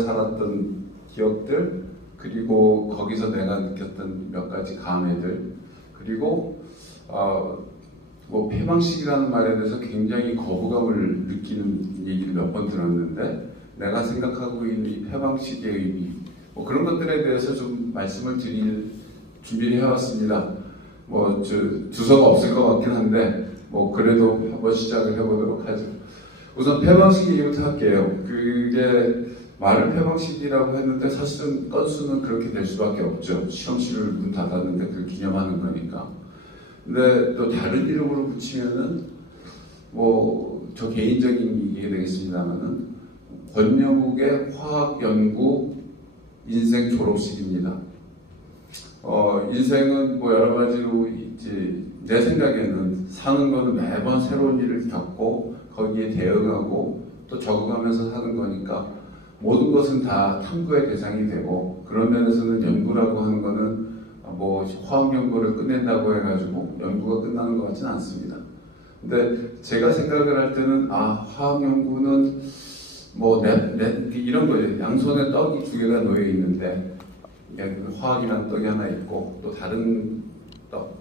살았던 기억들, 그리고 거기서 내가 느꼈던 몇 가지 감회들, 그리고 뭐 폐방식이라는 말에 대해서 굉장히 거부감을 느끼는 얘기를 몇 번 들었는데, 내가 생각하고 있는 이 폐방식의 의미, 뭐 그런 것들에 대해서 좀 말씀을 드릴 준비를 해왔습니다. 뭐 주소가 없을 것 같긴 한데 뭐 그래도 한번 시작을 해보도록 하죠. 우선 폐방식 얘기부터 할게요. 그게 말을 폐방식이라고 했는데 사실은 건수는 그렇게 될 수밖에 없죠. 시험실을 문 닫았는데 그걸 기념하는 거니까. 근데 또 다른 이름으로 붙이면은 뭐 저 개인적인 얘기 되겠습니다만은 권영욱의 화학연구 인생 졸업식입니다. 인생은 뭐 여러 가지로 이제 내 생각에는 사는 거는 매번 새로운 일을 겪고 거기에 대응하고 또 적응하면서 사는 거니까 모든 것은 다 탐구의 대상이 되고, 그런 면에서는 연구라고 하는 거는 뭐 화학 연구를 끝낸다고 해가지고 연구가 끝나는 것 같지는 않습니다. 근데 제가 생각을 할 때는 화학 연구는 뭐 이런 거예요. 양손에 떡이 두 개가 놓여 있는데 화학이라는 떡이 하나 있고 또 다른 떡이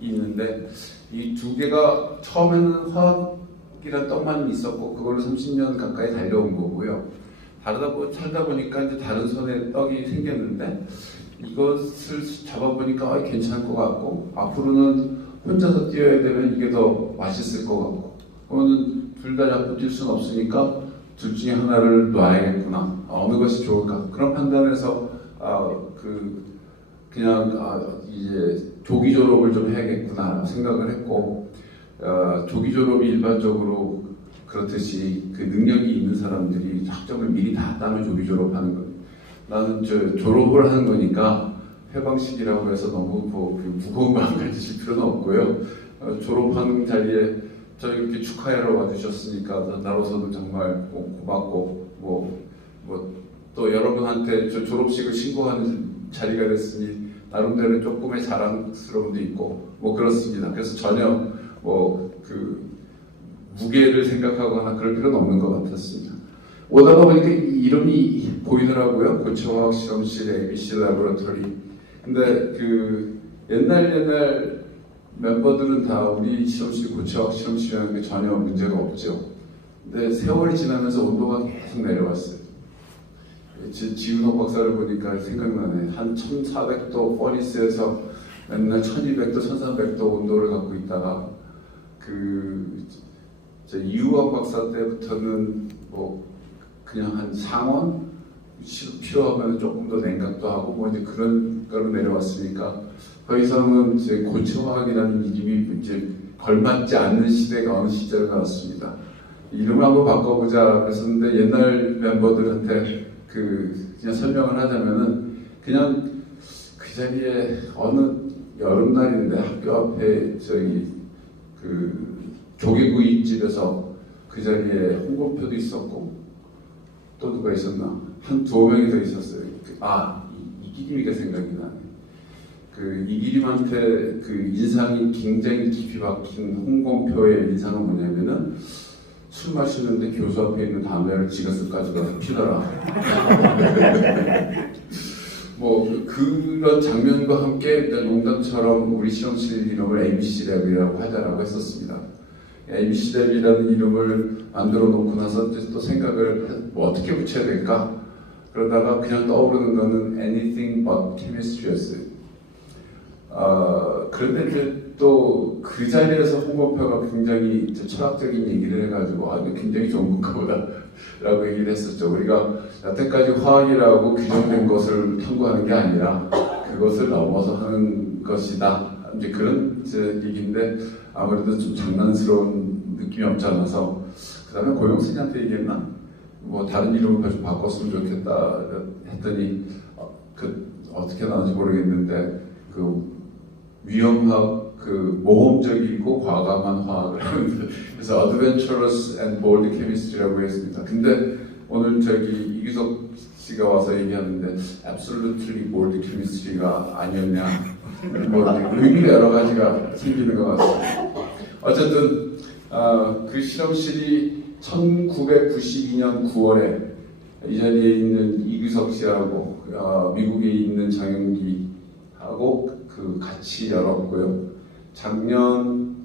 있는데, 이 두 개가 처음에는 화학이라는 떡만 있었고 그걸로 30년 가까이 달려온 거고요. 살다 보니까 이제 다른 손에 떡이 생겼는데, 이것을 잡아보니까 괜찮을 것 같고, 앞으로는 혼자서 뛰어야 되면 이게 더 맛있을 것 같고, 그러면 둘 다 잡고 뛸 수는 없으니까 둘 중에 하나를 놔야겠구나. 어느 것이 좋을까? 그런 판단에서 이제 조기 졸업을 좀 해야겠구나 생각을 했고, 조기 졸업이 일반적으로 그렇듯이 그 능력이 있는 사람들이 학점을 미리 다 따면 조기 졸업하는 거예요. 나는 졸업을 하는 거니까 폐방식이라고 해서 너무 무거운 마음 가지실 필요는 없고요. 졸업하는 자리에 저 이렇게 축하하러 와주셨으니까 나로서는 정말 고맙고 또 여러분한테 저 졸업식을 신고하는 자리가 됐으니 나름대로 조금의 자랑스러움도 있고 뭐 그렇습니다. 그래서 전혀 무게를 생각하거나 그럴 필요는 없는 것 같았습니다. 오다가 보니까 이름이 보이더라고요. 고체화학 실험실 ABC 라보라토리. 근데 옛날 멤버들은 다 우리 실험실 고체화학 실험실이라는 게 전혀 문제가 없죠. 근데 세월이 지나면서 온도가 계속 내려왔어요. 지훈옥 박사를 보니까 생각나네. 한 1400도 퍼니스에서 맨날 1200도, 1300도 온도를 갖고 있다가 이우학 박사 때부터는 그냥 한 상온 필요하면 조금 더 냉각도 하고 이제 그런 걸로 내려왔으니까 더 이상은 이제 고체화학이라는 이름이 이제 걸맞지 않는 시대가 어느 시절에 나왔습니다. 이름을 한번 바꿔보자 그랬었는데, 옛날 멤버들한테 그냥 설명을 하자면은 그냥 그 자리에 어느 여름날인데 학교 앞에 조개구이집에서 그 자리에 홍보표도 있었고 또 누가 있었나? 한 두어 명이 더 있었어요. 이기림이가 생각이 나네. 이기림한테 인상이 굉장히 깊이 박힌 홍범표의 인상은 뭐냐면은 술 마시는데 교수 앞에 있는 담배를 지가 쓱 가져가서 피더라. 그런 장면과 함께 농담처럼 우리 실험실 이름을 ABC랩이라고 하자라고 했었습니다. ABC랩이라는 이름을 만들어 놓고 나서 또 생각을 어떻게 붙여야 될까? 그러다가 그냥 떠오르는 거는 anything but chemistry였어요. 그런데 이제 또 그 자리에서 홍범표가 굉장히 철학적인 얘기를 해가지고 굉장히 좋은 건가 보다 라고 얘기를 했었죠. 우리가 여태까지 화학이라고 규정된 것을 탐구하는 게 아니라 그것을 넘어서 하는 것이다. 이제 그런 얘기인데 아무래도 좀 장난스러운 느낌이 없지 않아서, 그 다음에 고영순이한테 얘기했나? 다른 이름을 좀 바꿨으면 좋겠다 했더니 어떻게 나왔는지 모르겠는데 위험학, 모험적이고 과감한 화학을 하는데, 그래서 Adventurous and Bold Chemistry라고 했습니다. 근데 오늘 이규석 씨가 와서 얘기하는데 Absolutely Bold Chemistry가 아니었냐, 의미가 여러 가지가 생기는 것 같습니다. 어쨌든 그 실험실이 1992년 9월에 이 자리에 있는 이규석 씨하고 미국에 있는 정영기하고 그 같이 열었고요. 작년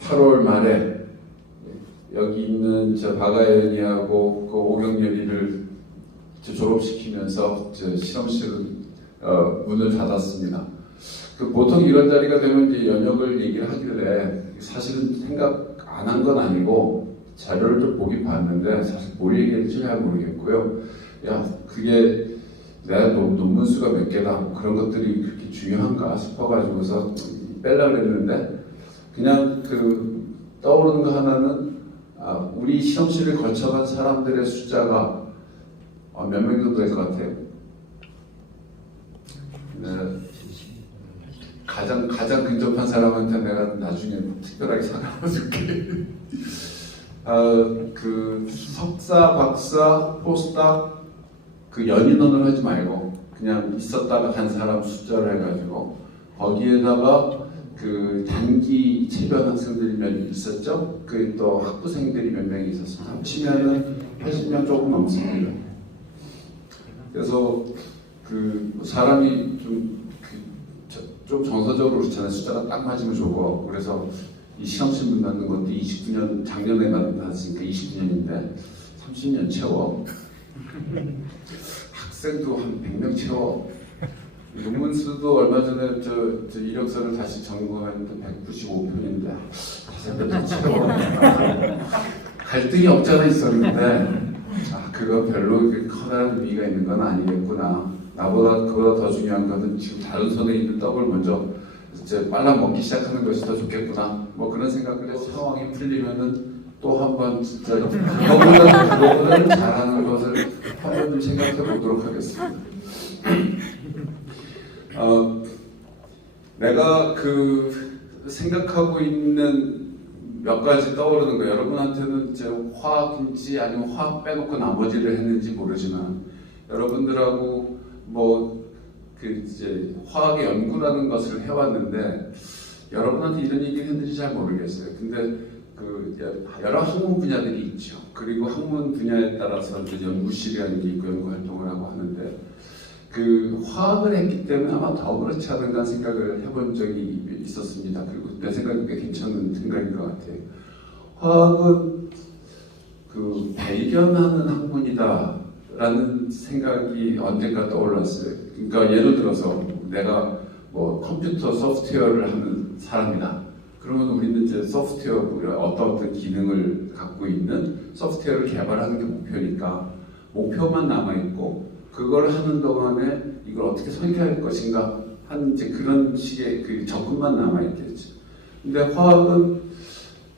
8월 말에 여기 있는 저 박아연이하고 그 오경렬이를 졸업시키면서 저 실험실을 문을 닫았습니다. 그 보통 이런 자리가 되면 이제 연역을 얘기를 하길래 사실은 생각 안 한 건 아니고 자료를 좀 보긴 봤는데 사실 뭘 얘기할지 잘 모르겠고요. 야, 그게 내가 논문 수가 몇 개다 뭐 그런 것들이 그렇게 중요한가 싶어가지고서 빼려고 했는데 그냥 그 떠오르는 거 하나는 우리 실험실을 거쳐간 사람들의 숫자가 몇 명 정도 될 것 같아요? 네. 가장 근접한 사람한테 내가 나중에 특별하게 사과해 줄게. 그 석사, 박사, 포스닥 그 연인원을 하지 말고 그냥 있었다가 간 사람 숫자를 해가지고 거기에다가 그 단기 체변 학생들이 몇 명 있었죠? 그 또 학부생들이 몇 명이 있었어요. 합치면은 80명 조금 넘습니다. 그래서 그 사람이 좀 정서적으로 그렇잖아요. 숫자가 딱 맞으면 좋고 그래서 이 실험실 문 닫는 것도 29년 작년에 닫았으니까 29년인데 30년 채워. 학생도 한 100명 채워. 논문 수도 얼마 전에 저 이력서를 다시 점검했는데 195편인데 5배 채워. 갈등이 없잖아 있었는데 그거 별로 커다란 의미가 있는 건 아니겠구나. 나보다 그보다 더 중요한 것은 지금 다른 손에 있는 떡을 먼저 이제 빨라 먹기 시작하는 것이 더 좋겠구나. 뭐 그런 생각을 해서 상황이 풀리면은 또 한 번 진짜 그거보다는 잘하는 것을 한 번 좀 생각해 보도록 하겠습니다. 내가 그 생각하고 있는 몇 가지 떠오르는 거 여러분한테는 이제 화학인지 아니면 화학 빼놓고 나머지를 했는지 모르지만 여러분들하고 뭐 그 이제 화학의 연구라는 것을 해왔는데 여러분한테 이런 얘기를 했는지 잘 모르겠어요. 근데 그 여러 학문 분야들이 있죠. 그리고 학문 분야에 따라서 이제 연구실이라는 게 있고 연구 활동을 하고 하는데 그 화학을 했기 때문에 아마 더 그렇지 않은가 생각을 해본 적이 있었습니다. 그리고 내 생각이 꽤 괜찮은 생각인 것 같아요. 화학은 그 발견하는 학문이다. 라는 생각이 언젠가 떠올랐어요. 그러니까 예를 들어서 내가 뭐 컴퓨터 소프트웨어를 하는 사람이다. 그러면 우리는 이제 소프트웨어 어떤 기능을 갖고 있는 소프트웨어를 개발하는 게 목표니까 목표만 남아있고 그걸 하는 동안에 이걸 어떻게 설계할 것인가 한 이제 그런 식의 그 접근만 남아있겠죠. 근데 화학은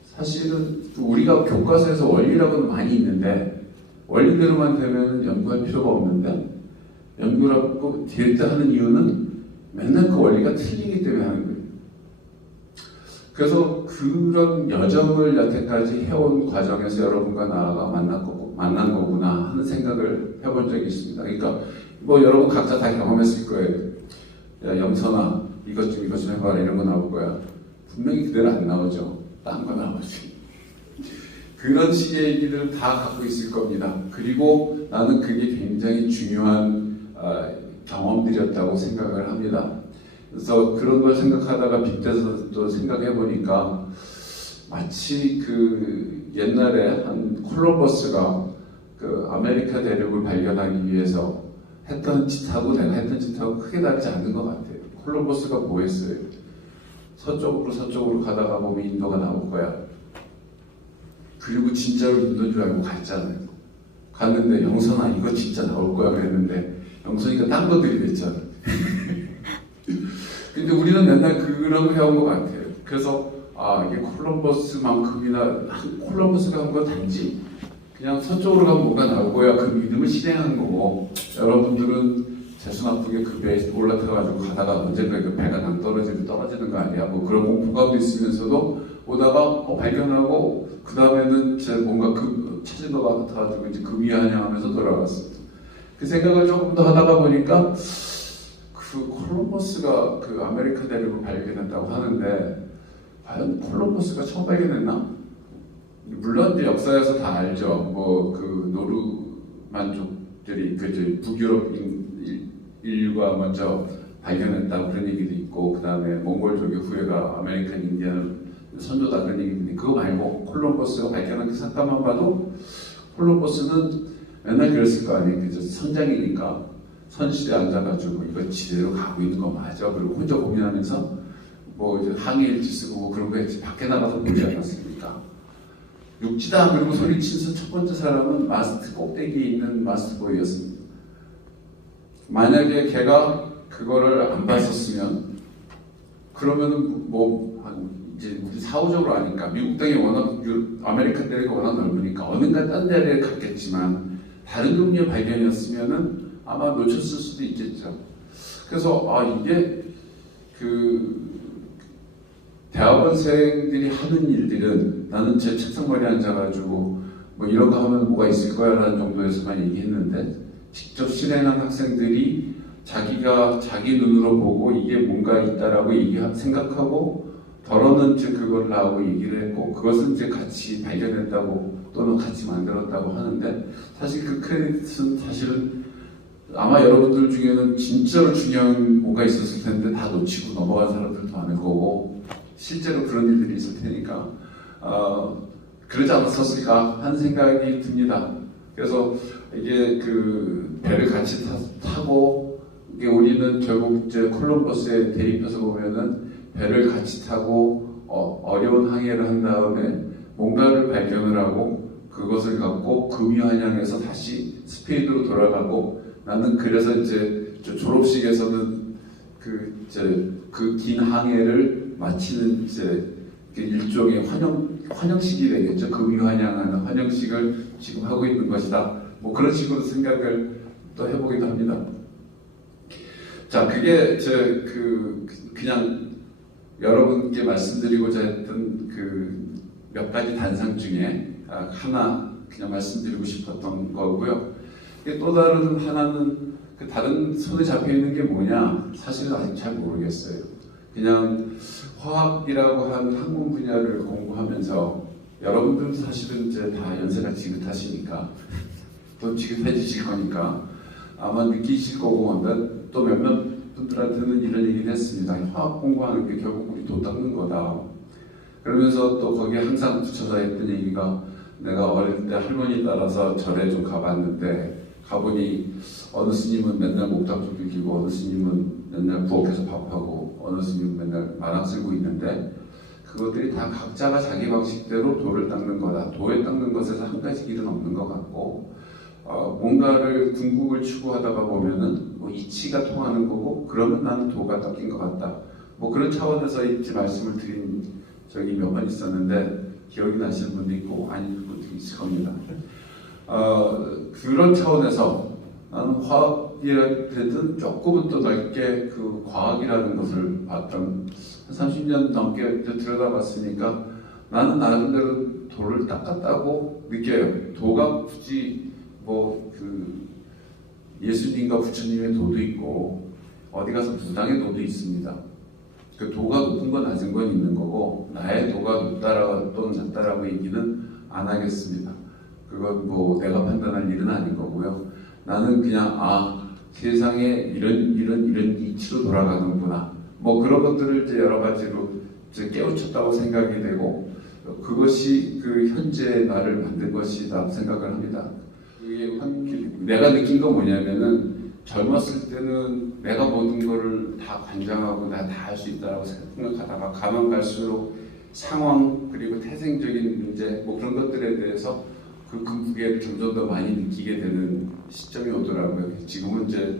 사실은 우리가 교과서에서 원리라고는 많이 있는데 원리대로만 되면 연구할 필요가 없는데 연구라고 뒤에 하는 이유는 맨날 그 원리가 틀리기 때문에 하는 거예요. 그래서 그런 여정을 여태까지 해온 과정에서 여러분과 나가 만난 거구나 하는 생각을 해본 적이 있습니다. 그러니까 뭐 여러분 각자 다 경험했을 거예요. 야 영선아 이것 좀 해봐라 이런 거 나올 거야. 분명히 그대로 안 나오죠. 딴 거 나오지. 그런 식의 얘기를 다 갖고 있을 겁니다. 그리고 나는 그게 굉장히 중요한 경험들이었다고 생각을 합니다. 그래서 그런 걸 생각하다가 빗대서 또 생각해 보니까 마치 그 옛날에 한 콜럼버스가 그 아메리카 대륙을 발견하기 위해서 했던 짓하고 내가 했던 짓하고 크게 다르지 않는 것 같아요. 콜럼버스가 뭐 했어요? 서쪽으로 가다가 보면 인도가 나올 거야. 그리고 진짜로 인도인 줄 알고 갔잖아요. 갔는데 영선아 이거 진짜 나올 거야 그랬는데 영선이가 딴 거 들이댔잖아. 근데 우리는 맨날 그런 거 해온 것 같아요. 그래서 이게 콜럼버스가 한 건 단지 그냥 서쪽으로 가면 뭐가 나올 거야 그 믿음을 실행한 거고 여러분들은 재수 나쁘게 그 배에 올라타가지고 가다가 언젠가 그 배가 떨어지는 거 아니야. 뭐 그런 공포감도 있으면서도 오다가 발견하고 그 다음에는 뭔가 그 찾은 것 같아가지고 이제 그 위에 한양하면서 돌아갔습니다. 그 생각을 조금 더 하다가 보니까 그 콜럼버스가 그 아메리카 대륙을 발견했다고 하는데 과연 콜럼버스가 처음 발견했나? 물론 이제 역사에서 다 알죠. 뭐 그 만족들이 그 북유럽 인류가 먼저 발견했다 그런 얘기도 있고, 그 다음에 몽골족의 후예가 아메리칸 인디언 선조다 그런 얘기도 있는데, 그거 말고 콜럼버스가 발견한 그 사건만 봐도 콜럼버스는 맨날 그랬을 거 아니에요. 그죠? 선장이니까 선실에 앉아가지고 이거 지대로 가고 있는 거 맞아? 그리고 혼자 고민하면서 뭐 이제 항해일지 쓰고 뭐 그런 거 했지, 밖에 나가서 보지 않았습니까? 육지다 그리고 소리치면서 첫 번째 사람은 마스트 꼭대기에 있는 마스트보이였습니다. 만약에 걔가 그거를 안 봤었으면, 그러면은 뭐 이제 우리 사후적으로 아니까 미국 땅이 워낙 아메리칸 대륙이 워낙 넓으니까 어딘가 딴 데를 갔겠지만, 다른 종류의 발견이었으면은 아마 놓쳤을 수도 있겠죠. 그래서 이게 그 대학원생들이 하는 일들은, 나는 제 책상머리에 앉아가지고 뭐 이런 거 하면 뭐가 있을 거야 라는 정도에서만 얘기했는데, 직접 실행한 학생들이 자기가 자기 눈으로 보고 이게 뭔가 있다라고 생각하고 덜어는 이제 그걸 나오고 얘기를 했고, 그것을 이제 같이 발견했다고 또는 같이 만들었다고 하는데, 사실 그 크레딧은 사실은 아마 여러분들 중에는 진짜로 중요한 뭐가 있었을 텐데 다 놓치고 넘어간 사람들도 많을 거고, 실제로 그런 일들이 있을 테니까 그러지 않았었을까 하는 생각이 듭니다. 그래서 이게 그 배를 같이 타고, 이게 우리는 결국 이제 콜럼버스에 대입해서 보면은 배를 같이 타고 어려운 항해를 한 다음에 뭔가를 발견을 하고 그것을 갖고 금유한양에서 다시 스페인으로 돌아가고, 나는 그래서 이제 졸업식에서는 그 긴 항해를 마치는 이제 일종의 환영식이 되겠죠. 금유한양하는 환영식을 지금 하고 있는 것이다. 뭐 그런 식으로 생각을 또 해보기도 합니다. 자, 그게 그냥 여러분께 말씀드리고자 했던 그 몇 가지 단상 중에 하나 그냥 말씀드리고 싶었던 거고요. 또 다른 하나는 그 다른 손에 잡혀 있는 게 뭐냐, 사실은 아직 잘 모르겠어요. 그냥 화학이라고 한 학문 분야를 공부하면서, 여러분들도 사실은 이제 다 연세가 지긋하시니까 또 지긋해지실 거니까 아마 느끼실 거고, 또 몇몇 분들한테는 이런 얘기를 했습니다. 화학 공부하는 게 결국 우리 돈 닦는 거다. 그러면서 또 거기에 항상 붙여서 했던 얘기가, 내가 어릴 때 할머니 따라서 절에 좀 가봤는데, 가보니 어느 스님은 맨날 목탁 두들기고, 어느 스님은 맨날 부엌에서 밥하고, 어느 스님은 맨날 마당 쓸고 있는데, 그것들이 다 각자가 자기 방식대로 도를 닦는 거다. 도에 닦는 것에서 한 가지 길은 없는 것 같고, 뭔가를 궁극을 추구하다가 보면은 뭐 이치가 통하는 거고, 그러면 나는 도가 닦인 것 같다. 뭐 그런 차원에서 이제 말씀을 드린 적이 몇 번 있었는데, 기억이 나시는 분도 있고 아닌 분도 있을 겁니다. 그런 차원에서 나는 화학이라든 조금은 또 넓게 그 과학이라는 것을 봤던, 한 30년 넘게 들여다봤으니까 나는 나름대로 도를 닦았다고 느껴요. 도가 굳이 뭐 그 예수님과 부처님의 도도 있고, 어디 가서 무당의 도도 있습니다. 그 도가 높은 건 낮은 건 있는 거고, 나의 도가 높다라고 또는 낮다라고 얘기는 안 하겠습니다. 그건 뭐 내가 판단할 일은 아닌 거고요. 나는 그냥 세상에 이런 이치로 돌아가는구나. 뭐 그런 것들을 이제 여러 가지로 이제 깨우쳤다고 생각이 되고, 그것이 그 현재 나를 만든 것이라고 생각을 합니다. 내가 느낀 건 뭐냐면은, 젊었을 때는 내가 모든 거를 다 관장하고 내가 다 할 수 있다고 생각하다가 가면 갈수록 상황 그리고 태생적인 문제 뭐 그런 것들에 대해서 그 무게를 점점 더 많이 느끼게 되는 시점이 오더라고요. 지금은 이제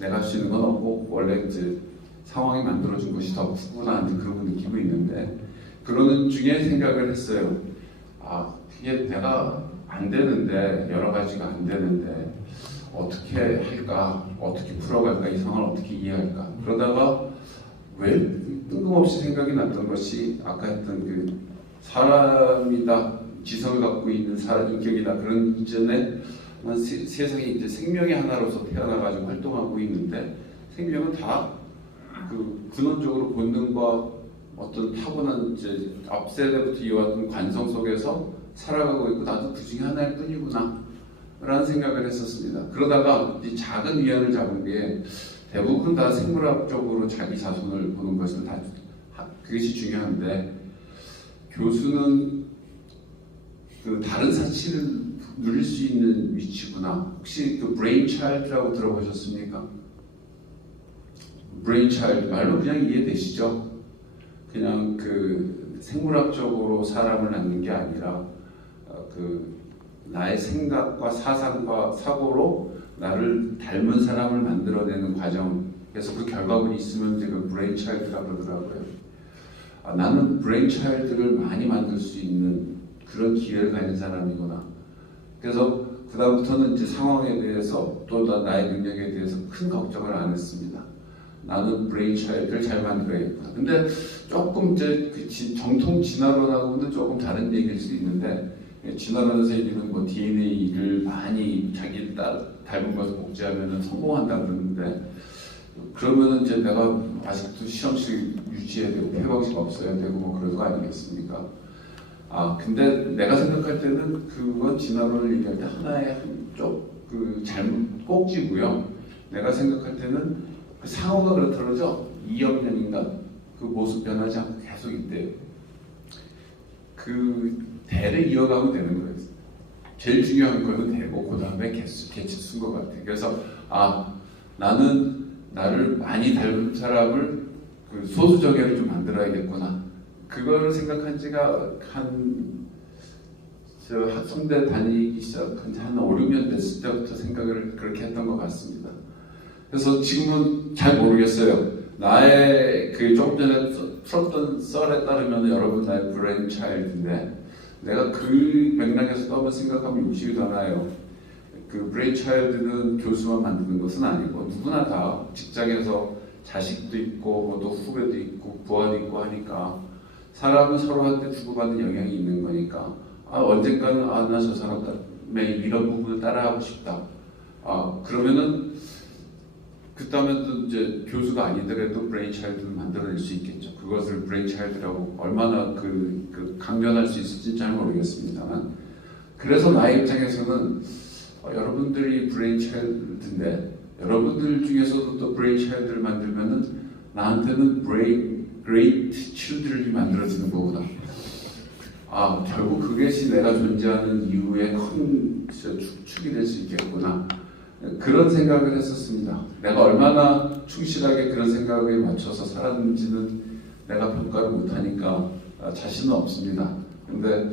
내가 할 수 있는 건 없고, 원래 이제 상황이 만들어준 것이 더 크구나 그런 거 느끼고 있는데, 그러는 중에 생각을 했어요. 이게 내가 안 되는데, 여러 가지가 안 되는데 어떻게 할까, 어떻게 풀어갈까, 이 상황을 어떻게 이해할까. 그러다가 왜 뜬금없이 생각이 났던 것이, 아까 했던 그 사람이다, 지성을 갖고 있는 사람 인격이다, 그런 이전에 세상에 이제 생명의 하나로서 태어나가지고 활동하고 있는데, 생명은 다 그 근원적으로 본능과 어떤 타고난 이제 앞세대부터 이어왔던 관성 속에서 살아가고 있고, 나도 그 중에 하나일 뿐이구나. 라는 생각을 했었습니다. 그러다가 이 작은 위안을 잡은 게 대부분 다 생물학적으로 자기 자손을 보는 것은 다 그것이 중요한데, 교수는 그 다른 사치를 누릴 수 있는 위치구나. 혹시 그 브레인 차일드라고 들어보셨습니까? 브레인 차일드 말로 그냥 이해되시죠? 그냥 그 생물학적으로 사람을 낳는 게 아니라 그 나의 생각과 사상과 사고로 나를 닮은 사람을 만들어내는 과정. 그래서 그 결과물이 있으면 이제 그 브레인 차일드라고 그러더라고요. 나는 브레인 차일드를 많이 만들 수 있는 그런 기회를 가진 사람이구나. 그래서 그 다음부터는 이제 상황에 대해서 또 나의 능력에 대해서 큰 걱정을 안 했습니다. 나는 브레인 차일드를 잘 만들어야겠다. 근데 조금 이제 그 정통 진화론하고는 조금 다른 얘기일 수 있는데, 진화론에서 얘기는 뭐 DNA를 많이 자기 닮은 것을 복제하면 성공한다 그러는데, 그러면은 이제 내가 아직도 시험식 유지해야 되고 폐방식 없어야 되고 뭐 그럴 거 아니겠습니까? 근데 내가 생각할 때는 그건 진화론을 얘기할 때 하나의 한쪽 그 잘못 꼭지고요. 내가 생각할 때는 그 상호가 그렇다 그러죠. 2억 년인가 그 모습 변하지 않고 계속 있대요. 그 대를 이어가면 되는 거예요. 제일 중요한 거는 대고 그 다음에 개체수인 것 같아요. 그래서 나는 나를 많이 닮은 사람을 그 소수정예를 좀 만들어야겠구나. 그거를 생각한 지가 저 학성대 다니기 시작한 지 한 5, 6년 됐을 때부터 생각을 그렇게 했던 것 같습니다. 그래서 지금은 잘 모르겠어요. 나의 그 조금 전에 풀었던 썰에 따르면 여러분 나의 브레인 차일드인데, 내가 그 맥락에서 또 한번 생각하면 욕심이 더 나요. 그 브레인 차일드는 교수만 만드는 것은 아니고 누구나 다 직장에서 자식도 있고 또 후배도 있고 부하도 있고 하니까 사람은 서로한테 주고받는 영향이 있는 거니까 언젠가는 나 저 사람의 이런 부분을 따라하고 싶다. 그러면은 그 다음에 또 이제 교수가 아니더라도 브레인 차일드를 만들어낼 수 있겠죠. 그것을 브레인 차일드라고 얼마나 그 강변할 수 있을지 잘 모르겠습니다만, 그래서 나의 입장에서는 여러분들이 브레인 차일드인데 여러분들 중에서도 또 브레인 차일드를 만들면은 나한테는 브레인 그레이트 칠드를 만들어지는 거구나. 결국 그것이 내가 존재하는 이유의 큰 축이 될 수 있겠구나. 그런 생각을 했었습니다. 내가 얼마나 충실하게 그런 생각에 맞춰서 살았는지는 내가 평가를 못하니까 자신은 없습니다. 근데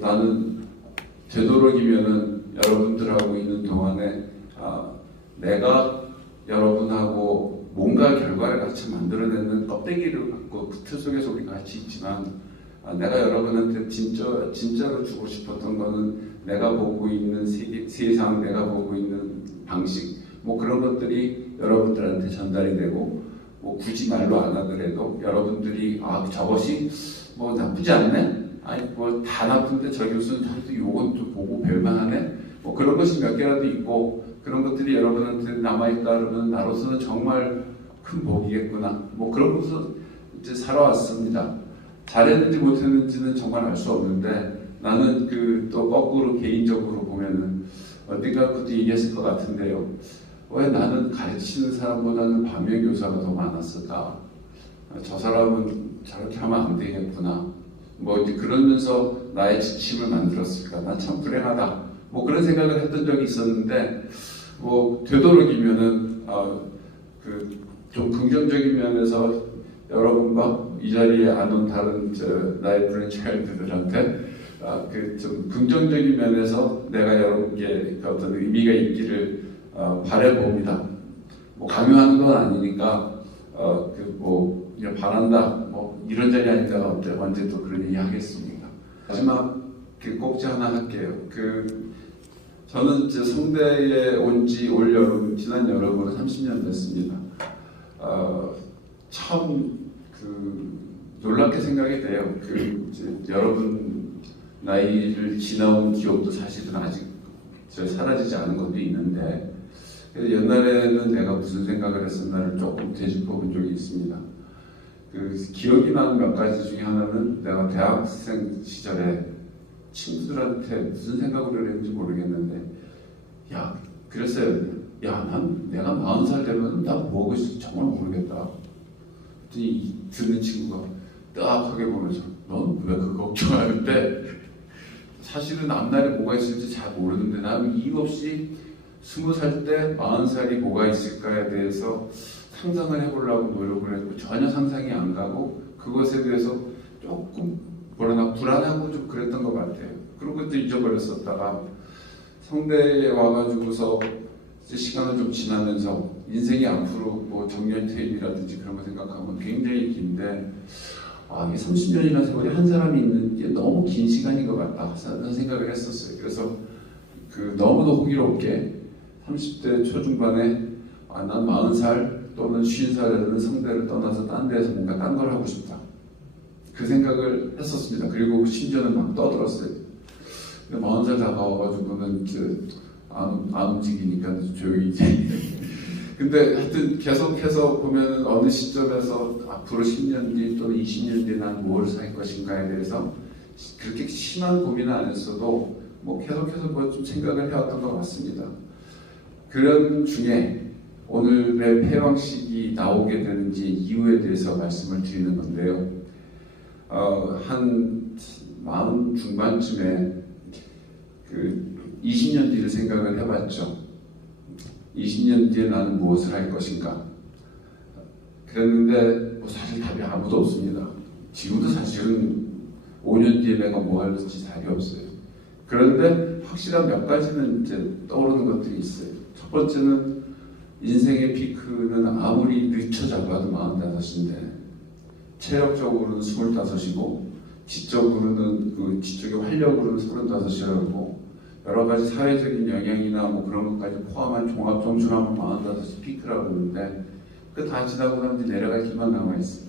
나는 되도록이면은 여러분들하고 있는 동안에 내가 여러분하고 뭔가 결과를 같이 만들어내는 껍데기를 갖고 그 틀 속에서 우리 같이 있지만, 내가 여러분한테 진짜로 주고 싶었던 거는 내가 보고 있는 세상, 내가 보고 있는 방식, 뭐 그런 것들이 여러분들한테 전달이 되고, 뭐 굳이 말로 안 하더라도 여러분들이 저것이 뭐 나쁘지 않네? 뭐 다 나쁜데 저 교수는 요건 또 보고 별만하네? 뭐 그런 것이 몇 개라도 있고, 그런 것들이 여러분한테 남아있다 그러면 나로서는 정말 큰 복이겠구나. 뭐 그런 것을 이제 살아왔습니다. 잘했는지 못했는지는 정말 알 수 없는데, 나는 또 거꾸로 개인적으로 보면은 어디가 그것도 얘기했을 것 같은데요. 왜 나는 가르치는 사람보다는 반면 교사가 더 많았을까? 저 사람은 저렇게 하면 안 되겠구나. 뭐 이제 그러면서 나의 지침을 만들었을까? 난 참 불행하다. 뭐 그런 생각을 했던 적이 있었는데, 뭐 되도록이면은 좀 긍정적인 면에서 여러분과 이 자리에 안 온 다른 나의 브레인 차일드들한테 좀 긍정적인 면에서 내가 여러분께 어떤 의미가 있기를 바라봅니다. 뭐 강요하는 건 아니니까 뭐 그냥 바란다. 뭐 이런 자리 아니까 언제 또 그런 얘기 하겠습니까? 마지막 꼭지 하나 할게요. 저는 이제 성대에 온 지 지난 여름으로 30년 됐습니다. 참 놀랍게 생각이 돼요. 여러분 나이를 지나온 기억도 사실은 아직 사라지지 않은 것도 있는데, 옛날에는 내가 무슨 생각을 했었나를 조금 되짚어본 적이 있습니다. 기억이 나는 몇 가지 중에 하나는 내가 대학생 시절에 친구들한테 무슨 생각을 했는지 모르겠는데 야, 그랬어요. 야, 난 내가 40살 되면 나 뭐 하고 있을지 정말 모르겠다. 그랬더니 듣는 친구가 딱하게 보면서 넌 왜 그거 걱정할 때 사실은 앞날에 뭐가 있을지 잘 모르는데 나는 이유 없이 20살 때 40살이 뭐가 있을까에 대해서 상상을 해보려고 노력을 했고 전혀 상상이 안 가고 그것에 대해서 조금 뭐라나 불안하고 좀 그랬던 것 같아요. 그런 것도 잊어버렸었다가 성대에 와가지고서 이제 시간을 좀 지나면서 인생이 앞으로 뭐 정년퇴임이라든지 그런 거 생각하면 굉장히 긴데 이게 30년이라는 세월이 한 사람이 있는 게 너무 긴 시간인 것 같다 하는 생각을 했었어요. 그래서 너무도 호기롭게 30대 초중반에 난 40살 또는 50살에는 성대를 떠나서 딴 데서 뭔가 딴 걸 하고 싶다. 그 생각을 했었습니다. 그리고 심지어는 막 떠들었어요. 근데 40살 다가와가지고는 안 움직이니까 조용히 이제. 근데 하여튼 계속해서 보면은 어느 시점에서 앞으로 10년 뒤 또는 20년 뒤에 난 뭘 살 것인가에 대해서 그렇게 심한 고민은 안 했어도 뭐 계속해서 뭐 좀 생각을 해왔던 것 같습니다. 그런 중에 오늘의 폐왕식이 나오게 되는지 이유에 대해서 말씀을 드리는 건데요. 한 40 중반쯤에 20년 뒤를 생각을 해봤죠. 20년 뒤에 나는 무엇을 할 것인가. 그랬는데 뭐 사실 답이 아무도 없습니다. 지금도 사실은 5년 뒤에 내가 뭐 할지 답이 없어요. 그런데 확실한 몇 가지는 이제 떠오르는 것들이 있어요. 첫 번째는 인생의 피크는 아무리 늦춰 잡아도 45인데 체력적으로는 25이고 지적으로는 지적의 활력으로는 35이라고 여러 가지 사회적인 영향이나 뭐 그런 것까지 포함한 종합 점수를 하면 45이 피크라고 하는데 그 다 지나고 나면 이제 내려갈 길만 남아있어요.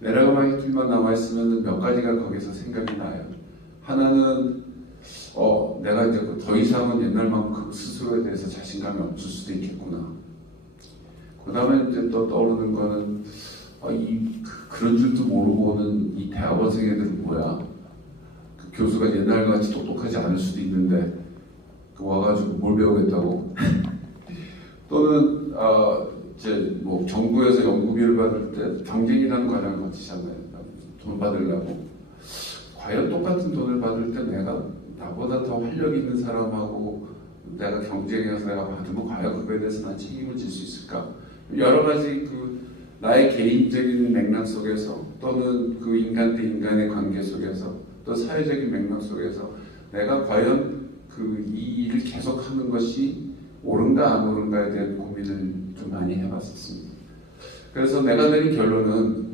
내려갈 길만 남아있으면 몇 가지가 거기서 생각이 나요. 하나는 내가 이제 더 이상은 옛날만큼 스스로에 대해서 자신감이 없을 수도 있겠구나. 그 다음에 이제 또 떠오르는 거는 그런 줄도 모르고 오는 이 대학원생 애들은 뭐야? 그 교수가 옛날같이 똑똑하지 않을 수도 있는데 와가지고 뭘 배우겠다고? 또는 이제 뭐 정부에서 연구비를 받을 때 경쟁이라는 과정을 거치잖아요. 돈 받으려고. 과연 똑같은 돈을 받을 때 나보다 더 활력 있는 사람하고 내가 경쟁해서 내가 받으면 과연 그거에 대해서 난 책임을 질 수 있을까? 여러 가지 나의 개인적인 맥락 속에서 또는 그 인간 대 인간의 관계 속에서 또 사회적인 맥락 속에서 내가 과연 이 일을 계속하는 것이 옳은가 안 옳은가에 대한 고민을 좀 많이 해봤었습니다. 그래서 내가 내린 결론은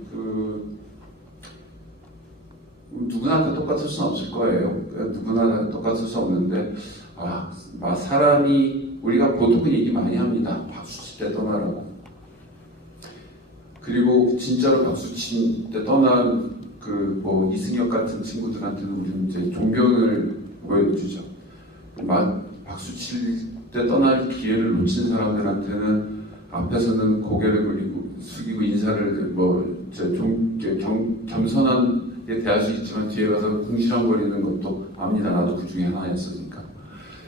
누구나 다 똑같을 수는 없을 거예요. 누구나 다 똑같을 수 없는데 사람이 우리가 보통 얘기 많이 합니다. 박수 칠 때 떠나라고. 그리고 진짜로 박수 칠 때 떠난 뭐 이승엽 같은 친구들한테는 우리는 이제 존경을 보여주죠. 박수 칠 때 떠날 기회를 놓친 사람들한테는 앞에서는 고개를 숙이고 인사를 겸손하게 대할 수 있지만 뒤에 가서 궁시렁거리는 것도 압니다. 나도 그 중에 하나였으니까.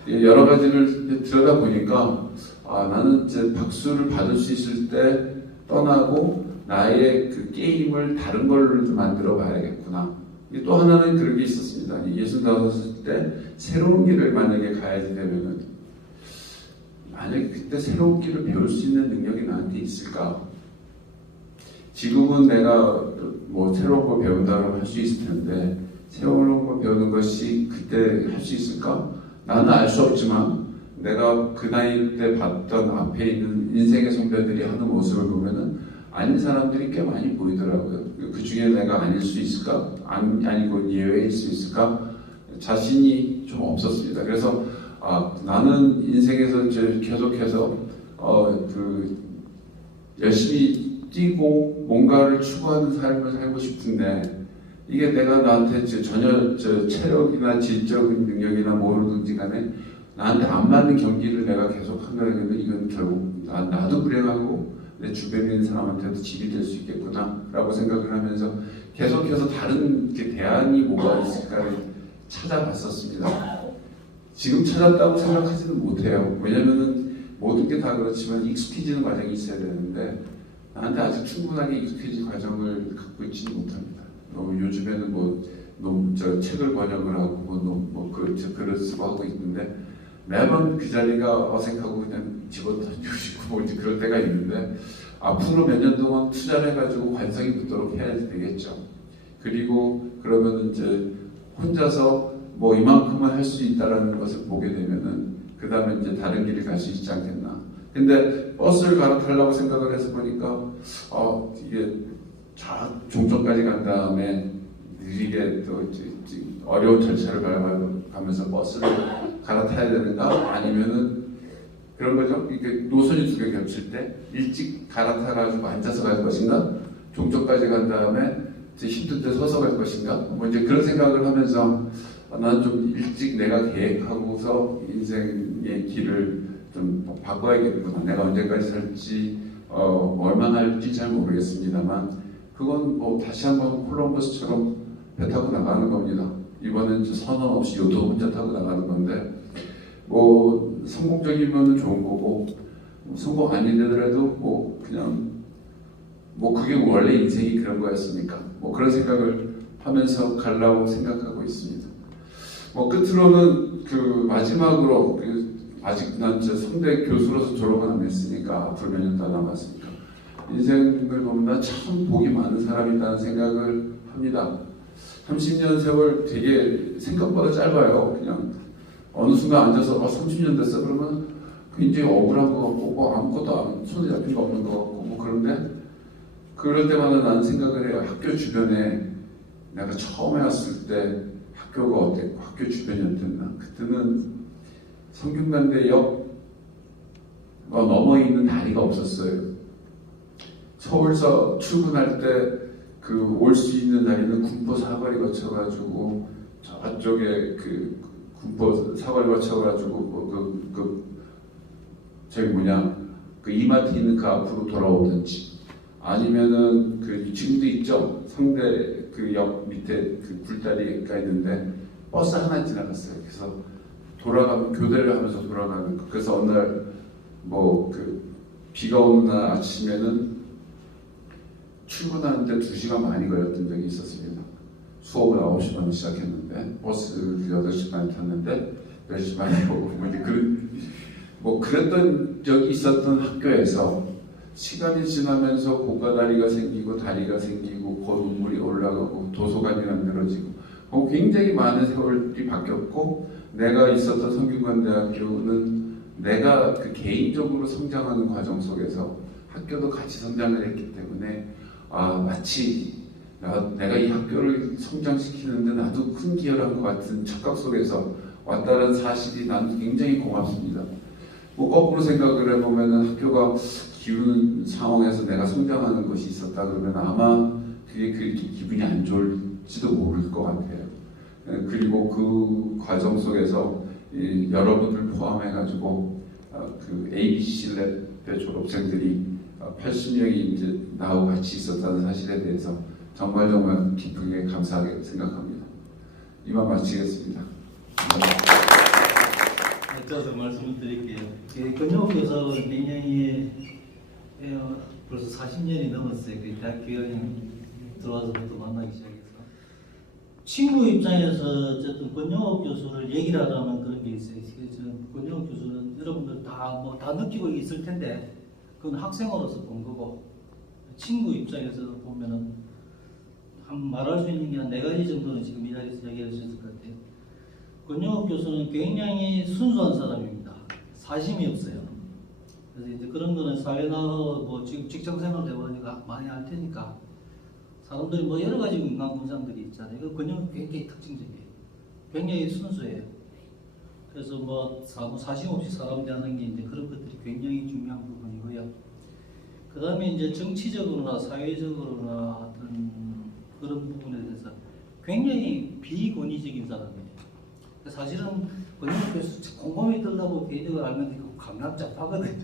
여러 가지를 들여다보니까 나는 이제 박수를 받을 수 있을 때 떠나고 나의 그 게임을 다른 걸로 좀 만들어 봐야겠구나. 또 하나는 그런 게 있었습니다. 65살 때 새로운 길을 만약에 가야지 되면은 만약에 그때 새로운 길을 배울 수 있는 능력이 나한테 있을까? 지금은 내가 뭐 새로운 걸 배운다고 할 수 있을 텐데 새로운 걸 배우는 것이 그때 할 수 있을까? 나는 알 수 없지만 내가 그 나이 때 봤던 앞에 있는 인생의 선배들이 하는 모습을 보면은 아닌 사람들이 꽤 많이 보이더라고요. 그 중에 내가 아닐 수 있을까? 아니고 예외일 수 있을까? 자신이 좀 없었습니다. 그래서 나는 인생에서 이제 계속해서 열심히 뛰고 뭔가를 추구하는 삶을 살고 싶은데 이게 내가 나한테 전혀 체력이나 질적인 능력이나 뭐든지 간에 나한테 안 맞는 경기를 내가 계속 하면 이건 결국 나도 불행하고 내 주변에 있는 사람한테도 집이 될 수 있겠구나 라고 생각을 하면서 계속해서 다른 대안이 뭐가 있을까를 찾아봤었습니다. 지금 찾았다고 생각하지는 못해요. 왜냐면은 모든 게 다 그렇지만 익숙해지는 과정이 있어야 되는데 나한테 아직 충분하게 익숙해진 과정을 갖고 있지는 못합니다. 요즘에는 저 책을 번역을 하고 글을 쓰고 하고 있는데 매번 그 자리가 어색하고 그냥 집어던지고 싶고 이제 그럴 때가 있는데 앞으로 몇 년 동안 투자를 해가지고 관성이 붙도록 해야 되겠죠. 그리고 그러면 이제 혼자서 이만큼은 할 수 있다라는 것을 보게 되면은 그 다음에 이제 다른 길을 갈 수 있지 않겠나. 근데 버스를 갈아타려고 생각을 해서 보니까 이게 종점까지 간 다음에 느리게 또 어려운 절차를 밟아가면서 버스를 갈아타야 되는가 아니면은 그런 거죠. 이게 노선이 두 개 겹칠 때 일찍 갈아타가지고 앉아서 갈 것인가, 종점까지 간 다음에 힘들 때 서서 갈 것인가, 이제 그런 생각을 하면서 나는 좀 일찍 내가 계획하고서 인생의 길을 좀 바꿔야겠구나. 내가 언제까지 살지, 얼마나 할지 잘 모르겠습니다만 그건 다시 한번 콜럼버스처럼 배 타고 나가는 겁니다. 이번엔 선언 없이 요트 혼자 타고 나가는 건데 성공적이면 좋은 거고 성공 아니더라도 그냥 그게 원래 인생이 그런 거였습니까? 그런 생각을 하면서 가려고 생각하고 있습니다. 끝으로는 마지막으로 아직 난 성대 교수로서 졸업은 안 했으니까 앞으로 몇 년 더 남았으니까 인생을 보면 난 참 복이 많은 사람이라는 생각을 합니다. 30년 세월 되게 생각보다 짧아요. 그냥 어느 순간 앉아서 30년 됐어 그러면 굉장히 억울한 것 같고 아무것도 손에 잡힌 거 없는 것 같고 그런데 그럴 때마다 나는 생각을 해요. 학교 주변에 내가 처음에 왔을 때 학교가 어땠고 학교 주변이 어땠나. 그때는 성균관대역 넘어 있는 다리가 없었어요. 서울서 출근할 때 올 수 있는 다리는 군포 사거리 거쳐가지고 저쪽에 군포 사거리 거쳐가지고 이마트 있는 그 앞으로 돌아오든지 아니면은 지금도 있죠. 성대 역 밑에 굴다리가 있는데 버스 하나 지나갔어요. 그래서 돌아가면 교대를 하면서 돌아가는 거. 그래서 어느 날 비가 오는 날 아침에는 출근하는데 2시간 많이 걸렸던 적이 있었습니다. 수업을 9시 반에 시작했는데 버스를 8시 반에 탔는데 10시 반에 오고 그랬던 적이 있었던 학교에서 시간이 지나면서 고가다리가 생기고 다리가 생기고 건물이 올라가고 도서관이 만들어지고 굉장히 많은 세월이 바뀌었고 내가 있었던 성균관대학교는 내가 개인적으로 성장하는 과정 속에서 학교도 같이 성장을 했기 때문에 마치 내가 이 학교를 성장시키는데 나도 큰 기여를 한 것 같은 착각 속에서 왔다는 사실이 나는 굉장히 고맙습니다. 거꾸로 생각을 해보면 학교가 기우는 상황에서 내가 성장하는 것이 있었다 그러면 아마 그게 기분이 안 좋을지도 모를 것 같아요. 그리고 그 과정 속에서 여러분들 포함해가지고 ABC 랩의 졸업생들이 80명이 이제 나하고 같이 있었다는 사실에 대해서 정말 기쁘게 감사하게 생각합니다. 이만 마치겠습니다. 덧서 말씀을 드릴게요. 권영욱 교수는 굉장히 벌써 40년이 넘었어요. 대학 교양에 들어와서부터 만나기 시작해서 친구 입장에서 어쨌든 권영욱 교수를 얘기를 하자면 그런 게 있어요. 권영욱 교수는 여러분들 다 느끼고 있을 텐데 그건 학생으로서 본 거고 친구 입장에서 보면은 한 말할 수 있는 게 한 4가지 정도는 지금 이 자리에서 얘기할 수 있을 것 같아요. 권영욱 교수는 굉장히 순수한 사람입니다. 사심이 없어요. 그래서 이제 그런 거는 사회 나가고 지금 직장생활 해보니까 많이 알 테니까 사람들이 여러 가지 인간 군상들이 있잖아요. 그 권영욱 굉장히 특징적이에요. 굉장히 순수해요. 그래서 사심 없이 사람 대하는 게 이제 그런 것들이 굉장히 중요한 부분이고요. 그 다음에 이제 정치적으로나 사회적으로나 어떤 그런 부분에 대해서 굉장히 비권위적인 사람이에요. 사실은 권영욱 교수 곰곰이 들다고 개인적으로 알면 이거 강남잡하거든요.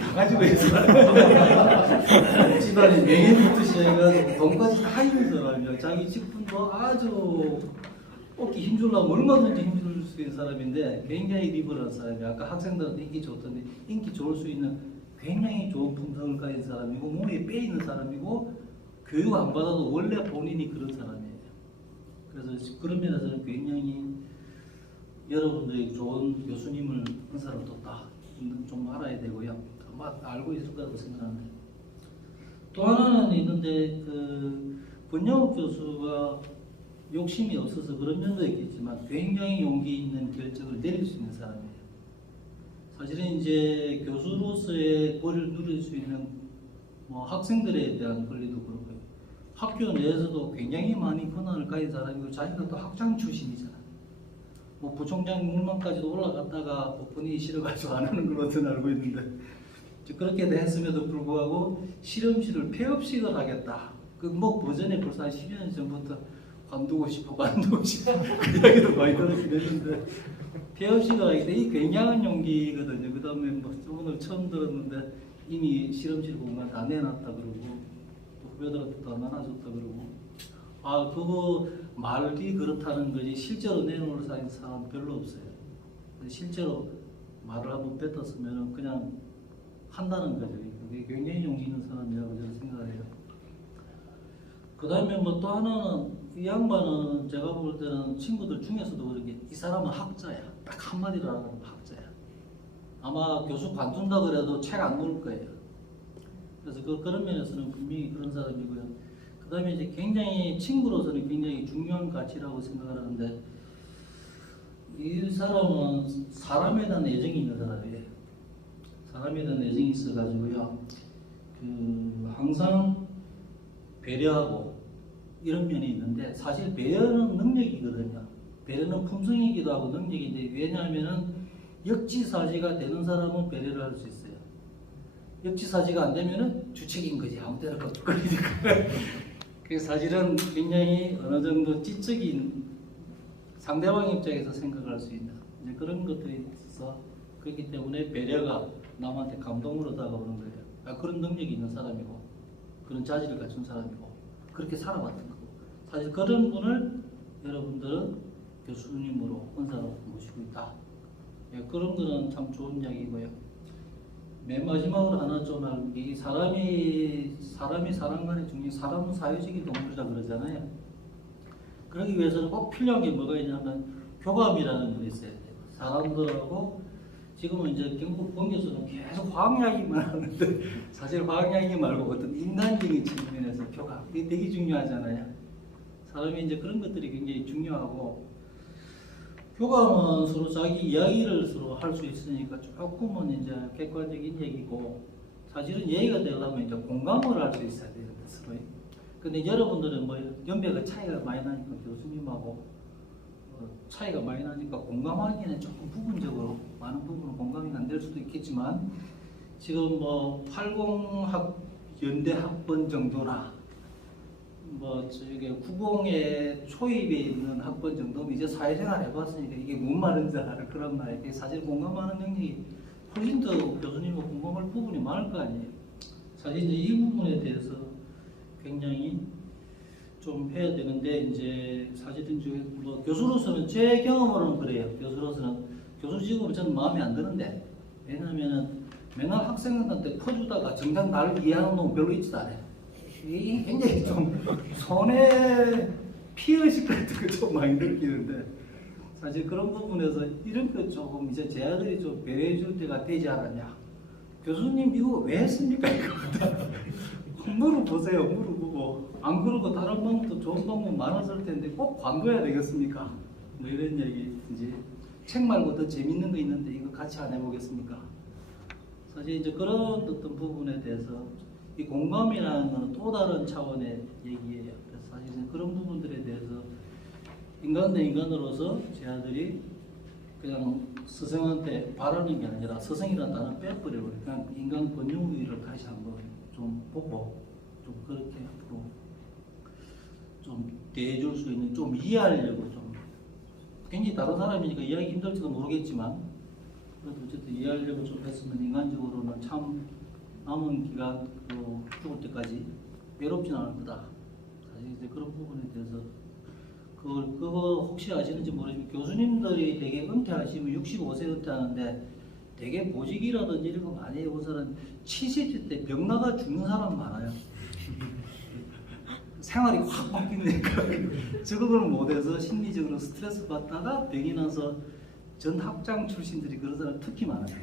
다 가지고 있어요. 집안에 명예부터 시작해가지고 돈까지 다 있는 사람이에요. 자기 직분도 아주 뽑기 힘주려면 얼마든지 힘줄 줄 수 있는 사람인데 굉장히 리버럴한 사람이에요. 아까 학생들한테 인기 좋던데 인기 좋을 수 있는 굉장히 좋은 품성을 가진 사람이고 몸에 빼 있는 사람이고 교육 안 받아도 원래 본인이 그런 사람이에요. 그래서 그런 면에서는 굉장히 여러분들이 좋은 교수님을 은사로 뒀다 좀 알아야 되고요. 아마 알고 있을 거라고 생각하는데 또 하나는 있는데 그 권영욱 교수가 욕심이 없어서 그런 면도 있겠지만 굉장히 용기 있는 결정을 내릴 수 있는 사람이에요. 사실은 이제 교수로서의 권위를 누릴 수 있는 뭐 학생들에 대한 권리도 그렇고요. 학교 내에서도 굉장히 많이 권한을 가진 사람이고 자기가 또 학장 출신이잖아요. 뭐 부총장 물망까지도 올라갔다가 복분이 싫어가지고 안 하는 걸로 알고 있는데 그렇게 했음에도 불구하고 실험실을 폐업식을 하겠다. 그 뭐 버전에 벌써 한 10여 년 전부터 관두고 싶어 그 이야기도 많이 들었는데 폐업식을 하기 때문에 이 굉장한 용기거든요. 그 다음에 뭐 오늘 처음 들었는데 이미 실험실 공간 다 내놨다 그러고 또 후배들한테 더 나눠줬다 그러고 아 그거 말이 그렇다는 거지 실제로 내놓을 사람 별로 없어요. 실제로 말을 한번 뱉었으면 그냥 한다는 거죠. 그게 굉장히 용기 있는 사람이라고 저는 생각을 해요. 그 다음에 뭐 또 하나는 이 양반은 제가 볼 때는 친구들 중에서도 그렇게 이 사람은 학자야. 딱 한마디로 하면 학자야. 아마 교수 관둔다 그래도 책 안 놓을 거예요. 그래서 그런 면에서는 분명히 그런 사람이고요. 그 다음에 이제 굉장히 친구로서는 굉장히 중요한 가치라고 생각을 하는데 이 사람은 사람에 대한 애정이 있는 사람이에요. 사람에 대한 애정이 있어가지고요. 그 항상 배려하고 이런 면이 있는데 사실 배려는 능력이거든요. 배려는 품성이기도 하고 능력인데 왜냐하면은 역지사지가 되는 사람은 배려를 할 수 있어요. 역지사지가 안 되면은 주책인 거지 아무 때나 꺾으니까. 그래서 사실은 굉장히 어느 정도 지적인 상대방 입장에서 생각할 수 있는 이제 그런 것들이 있어서 그렇기 때문에 배려가 남한테 감동으로 다가오는 거예요. 아, 그런 능력이 있는 사람이고 그런 자질을 갖춘 사람이고 그렇게 살아왔던 거고 사실 그런 분을 여러분들은 교수님으로 은사로 모시고 있다. 예, 그런 거는 참 좋은 이야기고요. 맨 마지막으로 하나 좀 이 사람이 사람 간의 중요한 사람은 사회적인 동물이라 그러잖아요. 그러기 위해서는 꼭 필요한 게 뭐가 있냐면 교감이라는 게 있어야 돼요. 사람들하고 지금은 이제 경북 본교수는 계속 화학 이야기만 하는데 사실 화학 이야기 말고 어떤 인간적인 측면에서 교감 이게 되게 중요하잖아요. 사람이 이제 그런 것들이 굉장히 중요하고 교감은 서로 자기 이야기를 서로 할 수 있으니까 조금은 이제 객관적인 얘기고 사실은 얘기가 되려면 이제 공감을 할 수 있어야 되는데 서로. 근데 여러분들은 뭐 연배가 차이가 많이 나니까 교수님하고 차이가 많이 나니까 공감하기에는 조금 부분적으로 많은 부분은 공감이 안 될 수도 있겠지만 지금 뭐 80 연대 학번 정도나 뭐 저기 90에 초입에 있는 학번 정도면 이제 사회생활 해봤으니까 이게 뭔 말인지 아는 그런 말이에요. 사실 공감하는 능력이 훨씬 더 교수님과 공감할 부분이 많을 거 아니에요. 사실 이제 이 부분에 대해서 굉장히 좀 해야 되는데 이제 사실은 이제 뭐 교수로서는 제 경험으로는 그래요. 교수로서는 교수 직업은 저는 마음에 안 드는데 왜냐하면은 맨날 학생들한테 퍼주다가 정작 나를 이해하는 놈 별로 있지도 않아요. 이게 굉장히 좀 손에 피의식 같은 거 좀 많이 느끼는데 사실 그런 부분에서 이런 거 조금 이제 제 아들이 좀 배려해 줄 때가 되지 않았냐. 교수님 이거 왜 했습니까? 이거 물어보세요. 물어보고 안 그러고 다른 방법도 좋은 방법 많았을 텐데 꼭 관둬야 되겠습니까? 뭐 이런 얘기인지 책 말고 더 재밌는 거 있는데 이거 같이 안 해보겠습니까? 사실 이제 그런 어떤 부분에 대해서 이 공감이라는 것은 또 다른 차원의 얘기예요. 그래서 사실 그런 부분들에 대해서 인간 대 인간으로서 제 아들이 그냥 스승한테 바라는 게 아니라 스승이라는 단어 빼버리고 그냥 인간 권유의를 다시 한번 좀 보고 좀 그렇게 앞으로 좀 대해줄 수 있는 좀 이해하려고 좀 굉장히 다른 사람이니까 이해하기 힘들지도 모르겠지만 그래도 어쨌든 이해하려고 좀 했으면 인간적으로는 참 남은 기간 죽을 때까지 외롭진 않을 거다. 사실 이제 그런 부분에 대해서 그거 혹시 아시는지 모르지만 교수님들이 되게 은퇴하시면 65세 은퇴하는데 되게 보직이라든지 이런 거 많이 해본 사람 70대 때 병 나가 죽는 사람 많아요. 생활이 확 바뀌니까 적응을 못해서 심리적으로 스트레스 받다가 병이 나서 전 학장 출신들이 그런 사람 특히 많아요.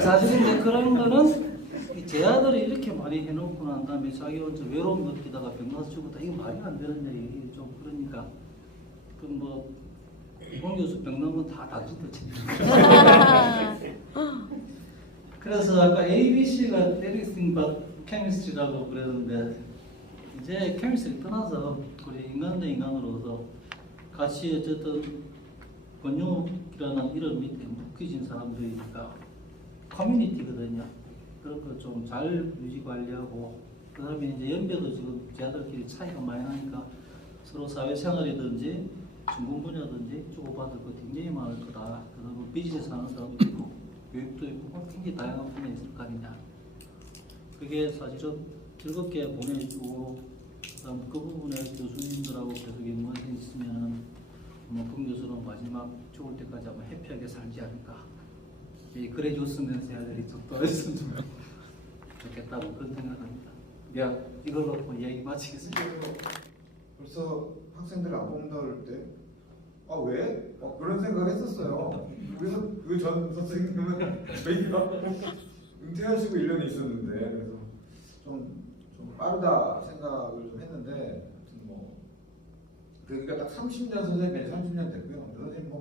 사실 이제 그런 거는 제 아들이 이렇게 많이 해놓고 난 다음에 자기 혼자 외로움 느끼다가 병 나서 죽었다. 이거 말이 안 되는 얘기 좀 그러니까 그뭐 홍 교수 병 나면 다 당신들 책임이야. 그래서 아까 ABC가 Everything but Chemistry라고 그랬는데 이제 케미스트리 떠나서 우리 인간 대 인간으로서 같이 어쨌든 권용욱이라는 이름 밑에 묶여진 사람들이니까 커뮤니티거든요. 그런 거 좀 잘 유지 관리하고 그 다음에 이제 연배도 지금 제자들끼리 차이가 많이 나니까 서로 사회생활이든지 전공 분야든지 주고받을 거 굉장히 많을 거다. 그다음에 비즈니스 하는 사람도 있고 교육도 있고 굉장히 다양한 분야에 있을 거 아니냐. 그게 사실은 즐겁게 보내주고 그다음 그 부분에 교수님들하고 계속 연관돼 있으면 권 교수는 마지막 죽을 때까지 아마 해피하게 살지 않을까. 그래 줬으면 제자들이 좀 떠했으면 좋겠다고 그런 생각합니다. 이걸로 이야기 마치겠습니다. 벌써 학생들 안 뽑는다 그럴 때, 아 왜? 그런 생각을 했었어요. 그래서 그 전 선생님은 저희가 은퇴하시고 1년이 있었는데, 그래서 좀 빠르다 생각을 좀 했는데, 아무튼 뭐 그러니까 딱 30년 선생님이 30년 됐고요. 선생님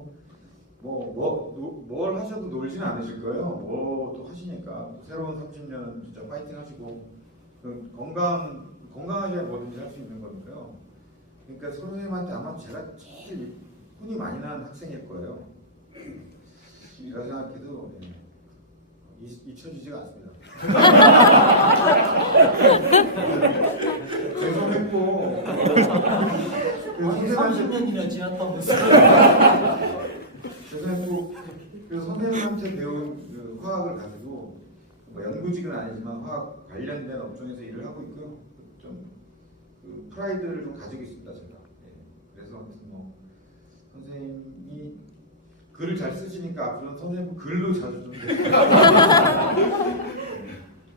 뭘 하셔도 놀지는 않으실 거예요. 뭐 또 하시니까 새로운 30년 진짜 파이팅 하시고 건강하게 뭐든지 할 수 있는 거니까요. 그러니까 선생님한테 아마 제가 제일 혼이 많이 나는 학생일 거예요. 제가 생각해도 잊혀지지가 않습니다. 죄송했고 아니 30년이나 지났다고 죄송했고 그래서 선생님한테 배운 그 화학을 가지고 뭐 연구직은 아니지만 화학 관련된 업종에서 일을 하고 있고요. 좀 그 프라이드를 좀 가지고 있습니다 제가. 그래서 아무튼 뭐 선생님이 글을 잘 쓰시니까 앞으로는 선생님 글로 자주 좀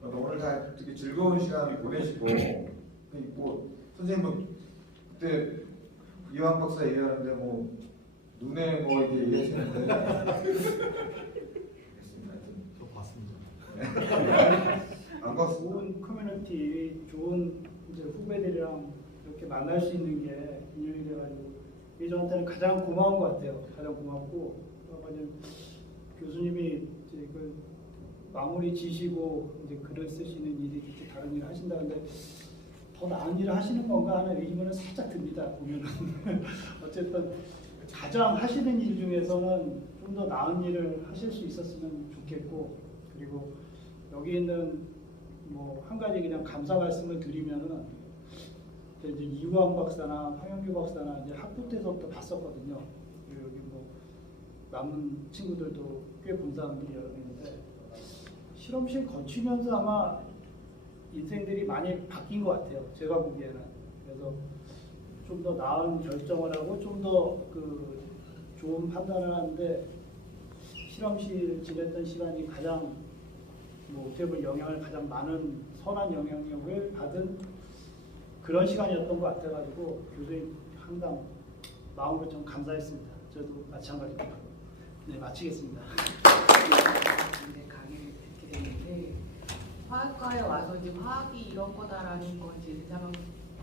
오늘 다 되게 즐거운 시간 보내시고 뭐 선생님 뭐 그때 이황 박사 얘기하는데 뭐 눈에 뭐 이렇게 얘기하시는데 저 봤습니다. 안 봤어? 좋은 커뮤니티, 좋은 이제 후배들이랑 이렇게 만날 수 있는 게 인연이 돼가지고 이게 저한테는 가장 고마운 것 같아요. 가장 고맙고 이제 교수님이 이제 그 마무리 지시고 이제 글을 쓰시는 일이 이렇게 다른 일을 하신다는데 더 나은 일을 하시는 건가 하는 의문은 살짝 듭니다. 보면은 어쨌든 가장 하시는 일 중에서는 좀 더 나은 일을 하실 수 있었으면 좋겠고 그리고 여기 있는 뭐 한 가지 그냥 감사 말씀을 드리면은 이제 이우환 박사나 황영규 박사나 이제 학부 때서부터 봤었거든요. 그리고 여기 뭐 남은 친구들도 꽤 본 사람들이 여러 있는데 실험실 거치면서 아마 인생들이 많이 바뀐 것 같아요. 제가 보기에는. 그래서 좀 더 나은 결정을 하고 좀 더 그 좋은 판단을 하는데 실험실 지냈던 시간이 가장 뭐 어떻게 보면 영향을 가장 많은 선한 영향력을 받은 그런 시간이었던 것 같아가지고 교수님 항상 마음으로 좀 감사했습니다. 저도 마찬가지로. 네, 마치겠습니다. 네, 강의를 듣게 됐는데 화학과에 와서 이제 화학이 이런 거다라는 걸 이제 상황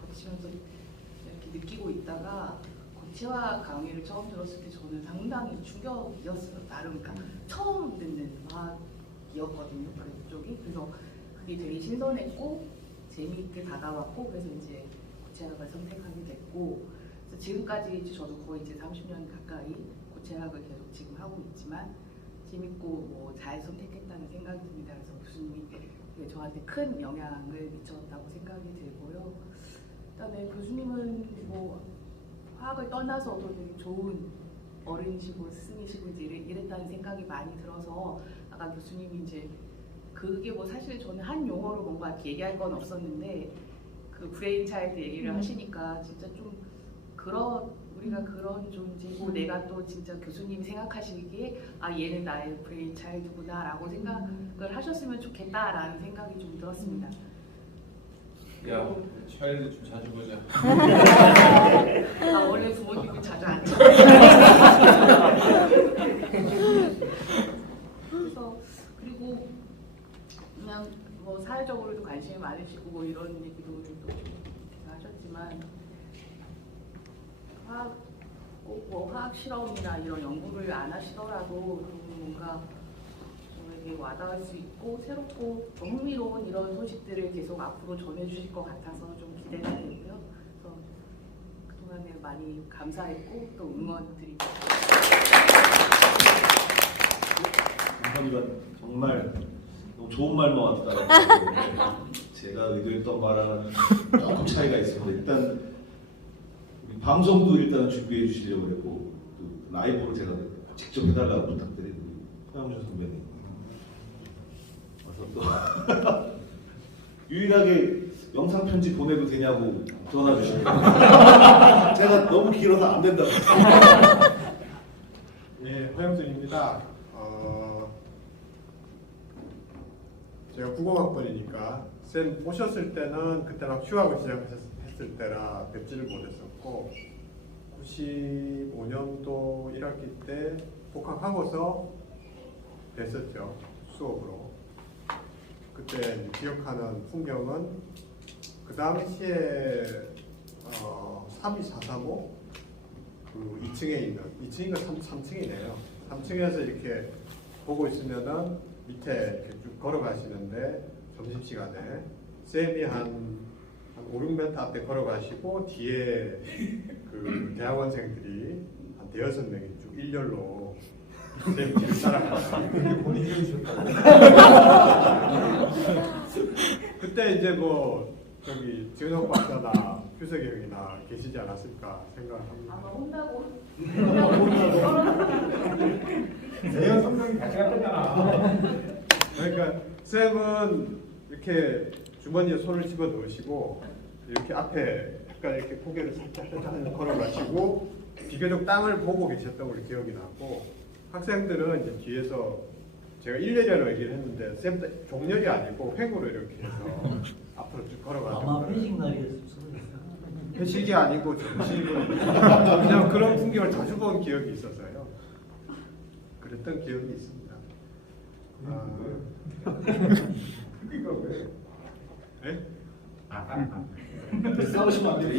거치면서 이렇게 느끼고 있다가 고체화 강의를 처음 들었을 때 저는 상당히 충격이었어요. 나름 그러니까 처음 듣는 화학이었거든요. 그쪽이. 그래서 그게 되게 신선했고 재미있게 다가왔고 그래서 이제 고체학을 선택하게 됐고 그래서 지금까지 이제 저도 거의 이제 30년 가까이 고체학을 계속 지금 하고 있지만 재밌고 뭐 잘 선택했다는 생각이 듭니다. 그래서 교수님이 저한테 큰 영향을 미쳤다고 생각이 들고요. 그다음에 교수님은 뭐 화학을 떠나서도 되게 좋은 어른이시고 스승이시고 이제 이랬다는 생각이 많이 들어서 아까 교수님이 이제 그게 뭐 사실 저는 한 용어로 뭔가 이렇게 얘기할 건 없었는데 그 브레인 차일드 얘기를 하시니까 진짜 좀 우리가 그런 존재고 내가 또 진짜 교수님이 생각하시기에 아 얘는 나의 브레인 차일드구나라고 생각을 하셨으면 좋겠다라는 생각이 좀 들었습니다. 야, 차일드 좀 자주 보자. 아 원래 부모님은 자주 안 쳐. 그래서 그리고 그냥 뭐 사회적으로도 관심이 많으시고 뭐 이런 얘기도 또 하셨지만 꼭 화학 실험이나 이런 연구를 안 하시더라도 좀 뭔가 저에게 와닿을 수 있고 새롭고 좀 흥미로운 이런 소식들을 계속 앞으로 전해주실 것 같아서 좀 기대가 되고요. 그래서 그동안에 많이 감사했고 또 응원드리고 감사합니다. 정말 너무 좋은 말만 왔다. 제가 의도했던 말하고는 조금 차이가 있습니다. 일단 우리 방송도 일단 준비해 주시려고 했고 또 라이브로 제가 직접 해달라고 부탁드린 서영준 선배님 와서 또 유일하게 영상 편지 보내도 되냐고 전화 주시고 제가 너무 길어서 안 된다고. 예, 허영준입니다. 제가 국어학번이니까 쌤 오셨을 때는 그때 막 휴학을 시작했을 때라 뵙지를 못했었고 95년도 1학기 때 복학하고서 뵀었죠. 수업으로. 그때 기억하는 풍경은 그 당시에 32435 그 2층에 있는 2층인가 3층이네요. 3층에서 이렇게 보고 있으면은 밑에 이렇게 쭉 걸어가시는데 점심시간에 쌤이 한 5, 6m 앞에 걸어가시고 뒤에 그 대학원생들이 한 대여섯 명이 쭉 일렬로 쌤 뒤를 따라가요. 본인이 그때 이제 뭐 저기 지은옥 박사나 규석이 형이나 계시지 않았을까 생각합니다. 아마 혼나고 대여 성명이 같이 갔다잖아. 그러니까 쌤은 이렇게 주머니에 손을 집어 넣으시고 이렇게 앞에 약간 이렇게 고개를 살짝 걸어가시고 비교적 땅을 보고 계셨던 걸로 기억이 나고 학생들은 이제 뒤에서 제가 일렬이라고 얘기를 했는데 쌤도 종렬이 아니고 횡으로 이렇게 해서 앞으로 쭉 걸어가는 아마 거예요. 회식 날이었어요. 회식이 아니고 점심으로 그냥 그런 풍경을 자주 본 기억이 있어서요. 그랬던 기억이 있습니다. 그러니까 왜? 네? 싸우시면 안 돼요.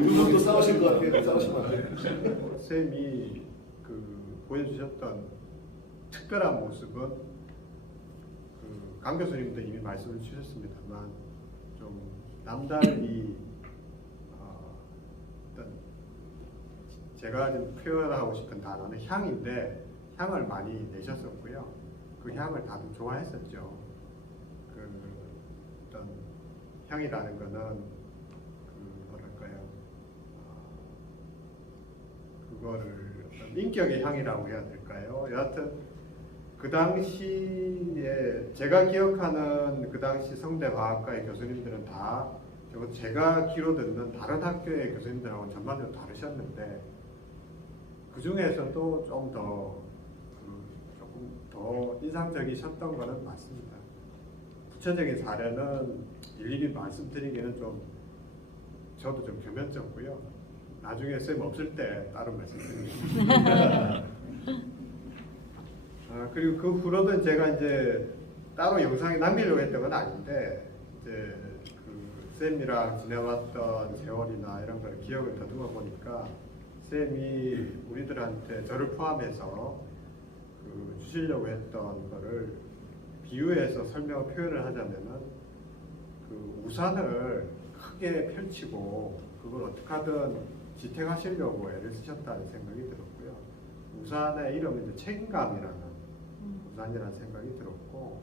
누구도 싸우실 것 같아요. 싸우시면 안 돼요. 쌤이 그 보여주셨던 특별한 모습은 강 교수님도 이미 말씀을 주셨습니다만 좀 남달리 어떤 제가 좀 표현하고 싶은 단어는 향인데 향을 많이 내셨었고요. 그 향을 다들 좋아했었죠. 그 어떤 향이라는 거는 그 뭐랄까요? 그거를 어떤 인격의 향이라고 해야 될까요? 여하튼 그 당시에 제가 기억하는 그 당시 성대과학과의 교수님들은 다 제가 귀로 듣는 다른 학교의 교수님들하고는 전반적으로 다르셨는데 그 중에서도 좀 더 조금 더 인상적이셨던 거는 맞습니다. 구체적인 사례는 일일이 말씀드리기는 좀 저도 좀 겸연쩍고요. 나중에 쌤 없을 때 따로 말씀드리겠습니다. 그리고 그 후로는 제가 이제 따로 영상에 남기려고 했던 건 아닌데 이제 그 쌤이랑 지내왔던 세월이나 이런 걸 기억을 더듬어 보니까 쌤이 우리들한테 저를 포함해서 그 주시려고 했던 거를 비유해서 설명 표현을 하자면은 그 우산을 크게 펼치고 그걸 어떻게 하든 지탱하시려고 애를 쓰셨다는 생각이 들었고요. 우산의 이름은 이제 책임감이라는 우산이라는 생각이 들었고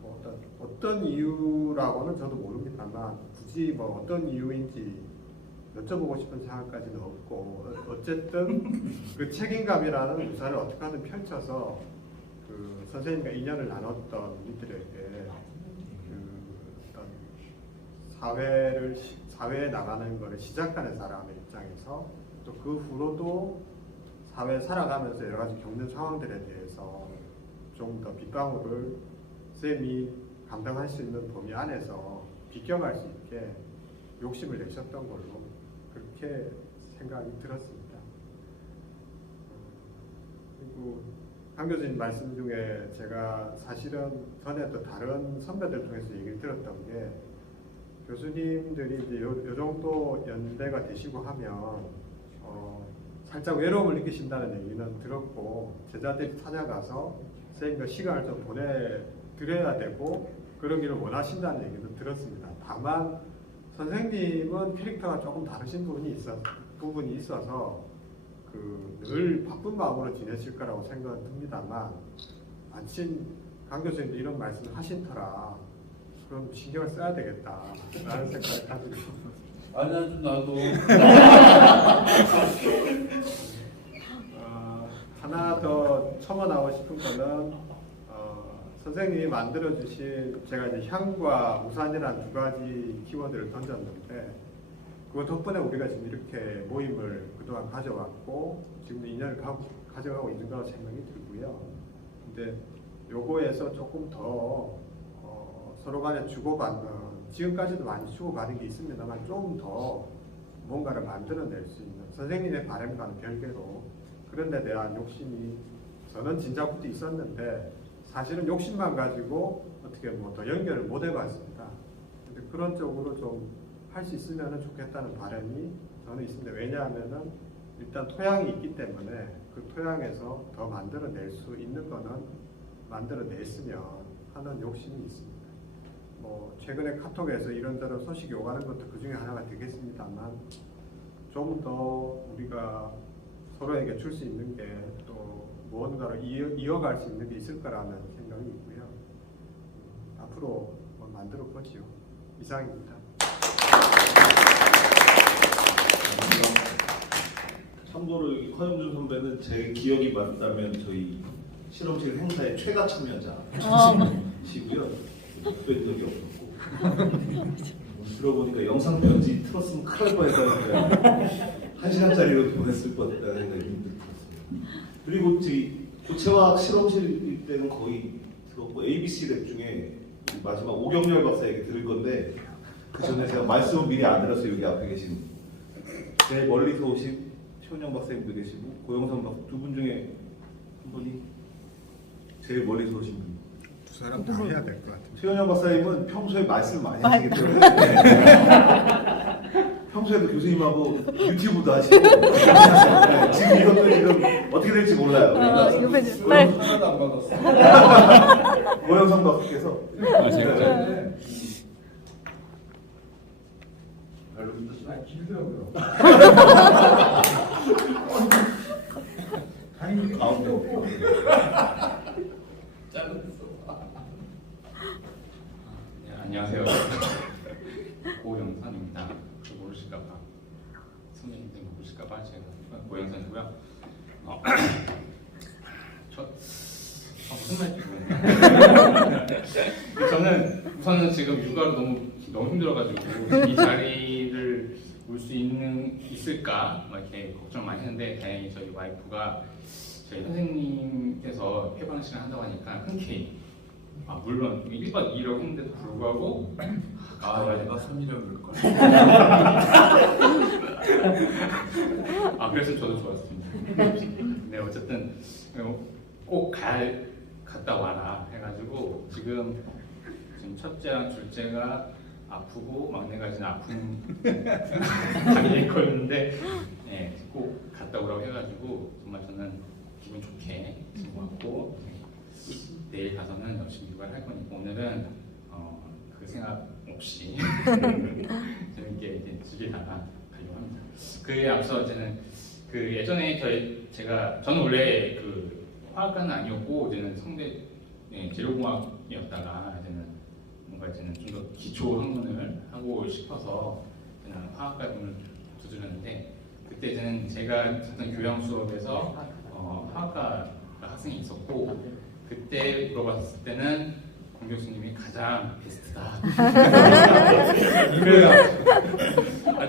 뭐 어떤 이유라고는 저도 모릅니다만 굳이 뭐 어떤 이유인지 여쭤보고 싶은 생각까지는 없고 어쨌든 그 책임감이라는 우산을 어떻게 하든 펼쳐서 그 선생님과 인연을 나눴던 이들에게 그 어떤 사회에 나가는 거를 시작하는 사람의 입장에서 또 그 후로도 사회에 살아가면서 여러 가지 겪는 상황들에 대해서 좀 더 빗방울을 쌤이 감당할 수 있는 범위 안에서 비껴갈 수 있게 욕심을 내셨던 걸로 그렇게 생각이 들었습니다. 그리고 강 교수님 말씀 중에 제가 사실은 전에 또 다른 선배들 통해서 얘기를 들었던 게 교수님들이 이제 요 정도 연배가 되시고 하면 살짝 외로움을 느끼신다는 얘기는 들었고 제자들이 찾아가서 선생님과 시간을 좀 보내드려야 되고 그러기를 원하신다는 얘기도 들었습니다. 다만 선생님은 캐릭터가 조금 다르신 부분이 있어서 늘 바쁜 마음으로 지내실 거라고 생각은 듭니다만 마침 강 교수님도 이런 말씀을 하신 터라 그럼 신경을 써야 되겠다라는 생각을 가지고 있습니다. 아니야, 좀 나도. 하나 더 첨언하고 싶은 거는 선생님이 만들어주신 제가 이제 향과 우산이라는 두 가지 키워드를 던졌는데 그 덕분에 우리가 지금 이렇게 모임을 그동안 가져왔고 지금도 인연을 가져가고 있는 거라고 생각이 들고요. 근데 요거에서 조금 더 서로 간에 주고받는 지금까지도 많이 주고받은 게 있습니다만 좀 더 뭔가를 만들어낼 수 있는 선생님의 바람과는 별개로 그런 데 대한 욕심이 저는 진작부터 있었는데 사실은 욕심만 가지고 어떻게 뭐 더 연결을 못 해봤습니다. 근데 그런 쪽으로 좀 할 수 있으면 좋겠다는 바람이 저는 있습니다. 왜냐하면은 일단 토양이 있기 때문에 그 토양에서 더 만들어낼 수 있는 거는 만들어냈으면 하는 욕심이 있습니다. 뭐 최근에 카톡에서 이런저런 소식이 오가는 것도 그 중에 하나가 되겠습니다만 좀 더 우리가 서로에게 줄 수 있는 게 또 무언가를 이어갈 수 있는 게 있을 거라는 생각이 있고요. 앞으로 뭐 만들어 보지요. 이상입니다. 참고로 여기 허영준 선배는 제 기억이 맞다면 저희 실험실 행사의 최다 참여자시고요. 뵌 적이 없었고 들어보니까 영상 편지 틀었으면 큰일 날 뻔했다는데 1시간짜리로 보냈을 뻔했다는 생각이 들었습니다. 그리고 저희 고체화학 실험실일 때는 거의 들었고 ABC 랩 중에 마지막 오경렬 박사 얘기 들을 건데 그 전에 제가 말씀을 미리 안 들었어요. 여기 앞에 계신 제일 멀리서 오신 최원영 박사님도 계시고 고영선 박사 두 분 중에 한 분이 제일 멀리서 오신 분. 두 사람 다 해야 될 것 같아요. 최원영 박사님은 평소에 말씀을 많이 하시기 때문에 평소에도 교수님하고 유튜브도 하시고 네, 지금 이것도 지금 어떻게 될지 몰라요. 오늘 하나도 안 받았어. 고영선 박사께서 네. 별로 길더라고요. 가운데 네, 안녕하세요. 고영선입니다. 모르실까봐 선생님들 모르실까봐 제가 고영선이고요. 무슨 말인지 모르겠네요. 저는 우선은 지금 육아로 너무 힘들어가지고 이 자리를 올 수 있을까 막 이렇게 걱정 많이 했는데 다행히 저희 와이프가 저희 선생님께서 해방 시간 한다고 하니까 흔쾌히 물론 1박 2일이라고 했는데도 불구하고 내가 3일을 걸. 그래서 저도 좋았습니다. 네, 어쨌든 꼭 갔다 와라 해가지고 지금 첫째랑 둘째가 아프고 막내가 지금 아픈 감기에 걸렸는데 네, 꼭 갔다 오라고 해가지고 정말 저는 기분 좋게 지금 왔고 내일 가서는 열심히 육아를 할 거니까 오늘은 그 생각 없이 재밌게 이제 즐기다가 가려고 합니다. 그에 앞서 이제는 그 예전에 저는 원래 그 화학과는 아니었고 이제는 성대 재료공학이었다가 이제는 뭔가 이제는 좀 더 기초 학문을 하고 싶어서 그냥 화학과 문을 두드렸는데 그때 이제는 제가 듣던 교양 수업에서 화학과 학생이 있었고 그때 물어봤을 때는 공 교수님이 가장 베스트다.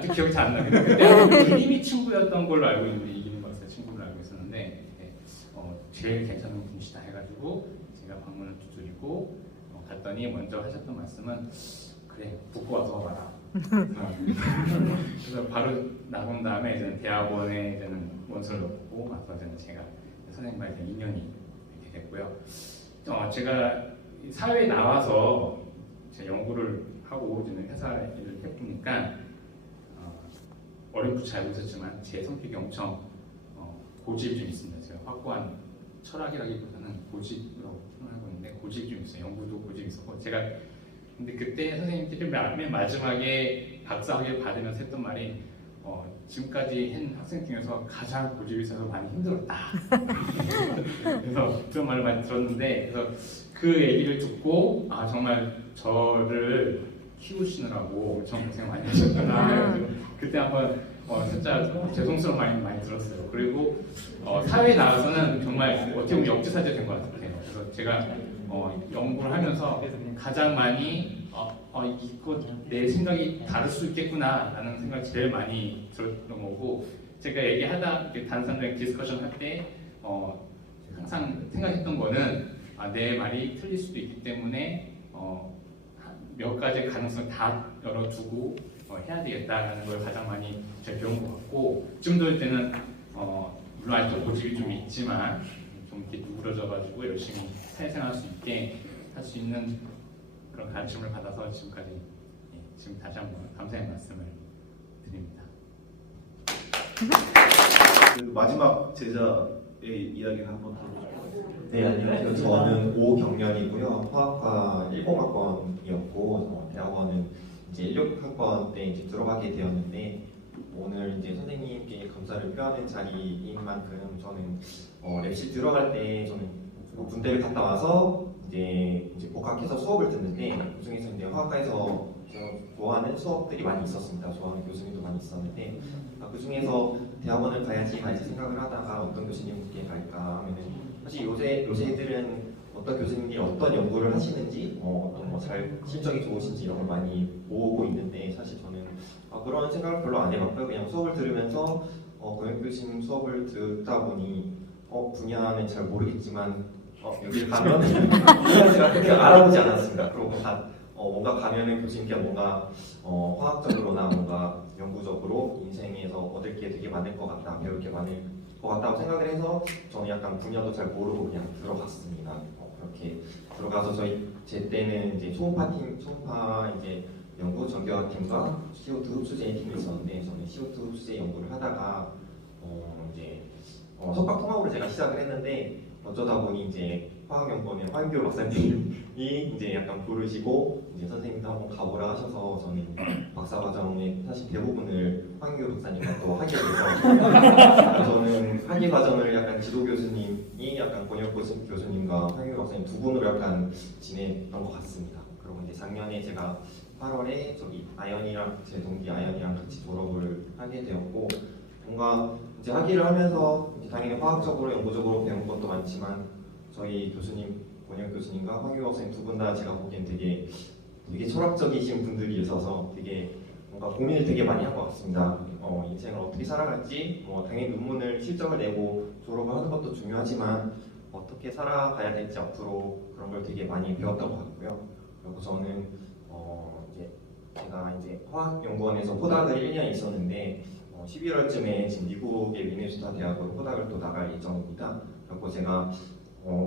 정확히 기억이 잘 안 나요. 그때 이미 친구였던 걸로 알고 있는데 이기는 박사 친구로 알고 있었는데 제일 괜찮은 분이시다 해가지고 제가 방문을 두드리고 갔더니 먼저 하셨던 말씀은 그래 붙고 와서 봐라. 그래서 바로 나온 다음에 이제는 대학원에 이제는 원서를 넣고 와서 이제는 제가 선생님과 이제 인연이 이렇게 됐고요. 제가 사회에 나와서 제 연구를 하고 이제는 회사 일을 해보니까 어렴풋이 알고 있었지만 제 성격이 엄청 고집이 좀 있습니다. 제가 확고한 철학이라기보다는 고집이라고 표현하고 있는데 고집이 좀 있어요. 연구도 고집이 있었고 제가 근데 그때 선생님들이 맨 마지막에 박사학위를 받으면서 했던 말이 지금까지 한 학생 중에서 가장 고집이 있어서 많이 힘들었다. 그래서 그런 말을 많이 들었는데 그래서 그 얘기를 듣고 정말 저를 키우시느라고 엄청 고생 많이 하셨구나. 그때 한번 진짜 죄송스러운 말이 많이 들었어요. 그리고 사회에 나가서는 정말 어떻게 보면 역지사지가 된 것 같아요. 그래서 제가 연구를 하면서 가장 많이 이거 내 생각이 다를 수 있겠구나 라는 생각이 제일 많이 들었던 거고 제가 얘기하다 단상적인 디스커션 할 때 항상 생각했던 거는 내 말이 틀릴 수도 있기 때문에 몇 가지 가능성 다 열어두고 해야 되겠다라는 걸 가장 많이 제가 배운 것 같고 지금도 때는 물론 아직도 고집이 좀 있지만 좀 이렇게 누그러져가지고 열심히 사회생활할 수 있게 할 수 있는 그런 가르침을 받아서 지금까지 지금 다시 한번 감사의 말씀을 드립니다. 그 마지막 제자의 이야기를 한번 들어보죠. 네, 안녕하세요. 저는 오경련이고요. 화학과 10학번이었고 대학원은 이제 16학번 때 이제 들어가게 되었는데 오늘 이제 선생님께 감사를 표하는 자리인 만큼 저는 랩실 들어갈 때 저는 군대를 갔다 와서 이제 복학해서 수업을 듣는데 그 중에서 이제 화학과에서 제가 좋아하는 수업들이 많이 있었습니다. 좋아하는 교수님도 많이 있었는데 그 중에서 대학원을 가야지 생각을 하다가 어떤 교수님께 갈까 하면은 사실 요새 애들은 어떤 교수님들이 어떤 연구를 하시는지 어떤 잘 실적이 좋으신지 이런 걸 많이 모으고 있는데 사실 저는 그런 생각을 별로 안 해봤고요. 그냥 수업을 들으면서 고영 교수님 수업을 듣다 보니 분야는 잘 모르겠지만 여기를 가면 제가 그렇게 알아보지 않았습니다. 그리고 뭔가 가면은 교수님께 뭔가 화학적으로나 뭔가 연구적으로 인생에서 얻을 게 되게 많을 것 같다, 배울 게 많을 것 같다고 생각을 해서 저는 약간 분야도 잘 모르고 그냥 들어갔습니다. 그렇게 들어가서 제 때는 이제 초음파 이제 연구 전교학팀과 CO2 흡수제 팀이 있었는데 저는 CO2 흡수제 연구를 하다가 이제 석박 통합으로 제가 시작을 했는데 어쩌다 보니 이제 화학연구원의 황교 박사님이 이제 약간 부르시고 이제 선생님도 한번 가보라 하셔서 저는 박사과정의 사실 대부분을 황교 박사님과 또 하게 돼서 저는 학위 과정을 약간 지도 교수님이 약간 권혁 교수님과 황교 박사님 두 분으로 약간 지냈던 것 같습니다. 그리고 이제 작년에 제가 8월에 아연이랑 제 동기 아연이랑 같이 졸업을 하게 되었고 뭔가 이제 학위를 하면서 이제 당연히 화학적으로 연구적으로 배운 것도 많지만 저희 교수님 권혁 교수님과 황규 박사님 두 분 다 제가 보기엔 되게 철학적이신 분들이 있어서 되게 뭔가 고민을 되게 많이 한 것 같습니다. 인생을 어떻게 살아갈지 당연히 논문을 실적을 내고 졸업을 하는 것도 중요하지만 어떻게 살아가야 될지 앞으로 그런 걸 되게 많이 배웠던 것 같고요. 그리고 저는 제가 이제 화학연구원에서 포닥을 1년 있었는데 11월쯤에 지금 미국의 미네소타 대학으로 포닥을 또 나갈 예정입니다. 그리고 제가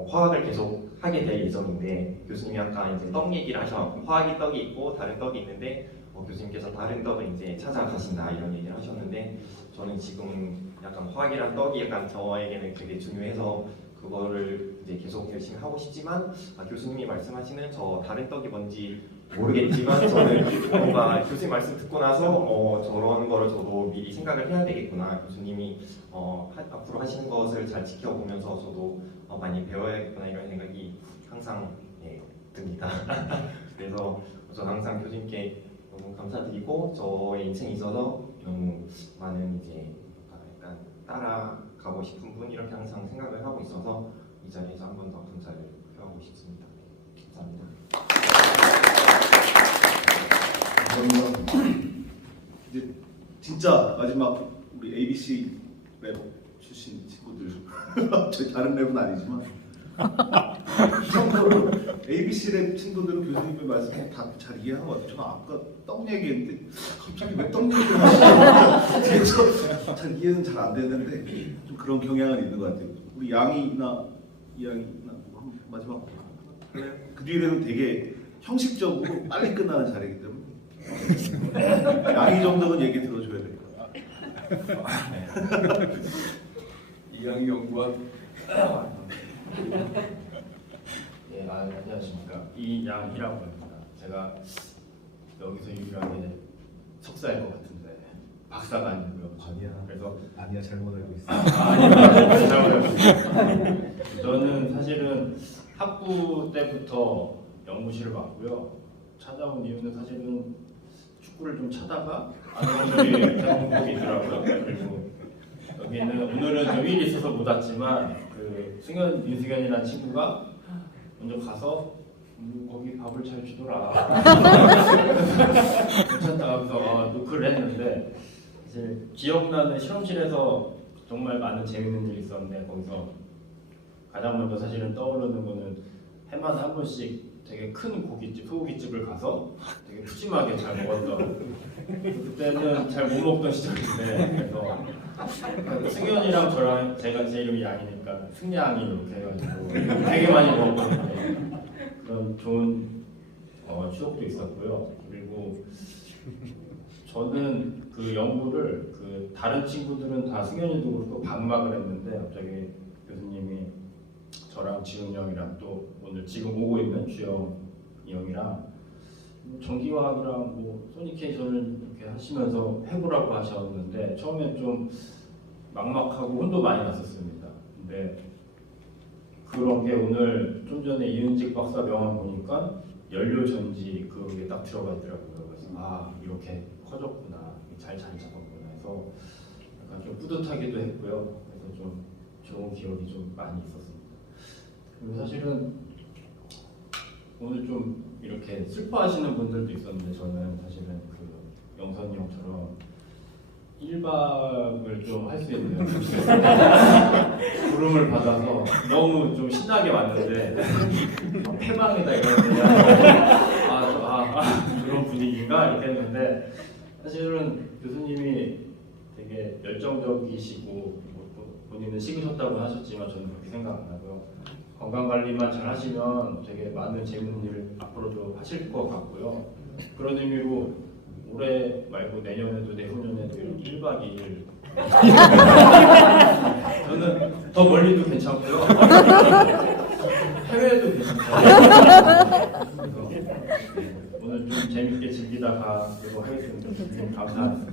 화학을 계속 하게 될 예정인데 교수님이 아까 이제 떡 얘기를 하셔서 화학이 떡이 있고 다른 떡이 있는데 교수님께서 다른 떡을 이제 찾아가신다 이런 얘기를 하셨는데 저는 지금 약간 화학이랑 떡이 약간 저에게는 되게 중요해서 그거를 이제 계속 열심히 하고 싶지만 교수님이 말씀하시는 저 다른 떡이 뭔지 모르겠지만 저는 뭔가 교수님 말씀 듣고 나서 저런 거를 저도 미리 생각을 해야 되겠구나. 교수님이 앞으로 하시는 것을 잘 지켜보면서 저도 많이 배워야겠구나 이런 생각이 항상 듭니다. 그래서 저는 항상 교수님께 너무 감사드리고 저의 인생에 있어서 너무 많은 이제 약간 따라가고 싶은 분 이렇게 항상 생각을 하고 있어서 이 자리에서 한 번 더 감사를 표하고 싶습니다. 감사합니다. 이제 진짜 마지막 우리 ABC 랩 출신 친구들 저희 다른 랩은 아니지만 참고로 ABC 랩 친구들은 교수님의 말씀을 다 잘 이해한 것 같아요. 저는 아까 떡 얘기했는데 갑자기 왜 떡 얘기를 하시죠? 잘 이해는 잘 안 되는데 좀 그런 경향은 있는 것 같아요. 우리 양이나 이양이나 뭐 마지막 그래요? 그 뒤에는 되게 형식적으로 빨리 끝나는 자리이기 때문에 양이 정도는 얘기 들어줘야 될 것 같아요. 이양희 연구원. 네, 안녕하십니까. 이양희라고 합니다. 제가 여기서 유일하게 석사일 것 같은데 박사가 아니고요. 아니야. 그래서 아니야, 잘못 알고 있어. 아니요, 잘못 알고 있습니다. 저는 사실은 학부 때부터 연구실을 봤고요. 찾아온 이유는 사실은 축구를 좀 차다가 아는 분들이 대한민국에 있더라고요. 그리고 여기는 오늘은 좀 일이 있어서 못 왔지만 그 승현, 민승현이라는 친구가 먼저 가서 거기 밥을 잘 주더라. 괜찮다 하면서 노크를 했는데 사실 기억나는 실험실에서 정말 많은 재밌는 일이 있었는데 거기서 가장 먼저 사실은 떠오르는 거는 해마다 한 번씩 되게 큰 고깃집, 소고기집을 가서 되게 푸짐하게 잘 먹었던 그때는 잘 못 먹던 시절인데 그래서 승현이랑 저랑 제가 제 이름이 양이니까 승양이 이렇게 해가지고 되게 많이 먹었거든요. 그런 좋은 추억도 있었고요. 그리고 저는 그 연구를 그 다른 친구들은 다 승현이도 그렇고 방막을 했는데 갑자기 교수님이 저랑 지훈이 형이랑 또 오늘 지금 오고 있는 주영이 형이랑 전기화학이랑 뭐 소니케이션을 이렇게 하시면서 해보라고 하셨는데 처음엔 좀 막막하고 혼도 많이 났었습니다. 근데 그런 게 오늘 좀 전에 이은직 박사 명함 보니까 연료 전지 그게 딱 들어가 있더라고요. 그래서 아 이렇게 커졌구나, 잘 잡았구나 해서 약간 좀 뿌듯하기도 했고요. 그래서 좀 좋은 기억이 좀 많이 있었습니다. 그리고 사실은 오늘 좀 이렇게 슬퍼하시는 분들도 있었는데 저는 사실은 그 영선이 형처럼 1박을 좀 할 수 있는 부름을 받아서 너무 좀 신나게 왔는데 패망이다 이러는데 그런 분위기인가 이렇게 했는데 사실은 교수님이 되게 열정적이시고 본인은 식으셨다고 하셨지만 저는 그렇게 생각 안 하고요. 건강관리만 잘 하시면 되게 많은 재밌는 일을 앞으로도 하실 것 같고요. 그런 의미로 올해 말고 내년에도 내후년에도 1박 2일 저는 더 멀리도 괜찮고요. 해외도 괜찮고요. 오늘 좀 재밌게 즐기다 가도록 하겠습니다. 감사합니다.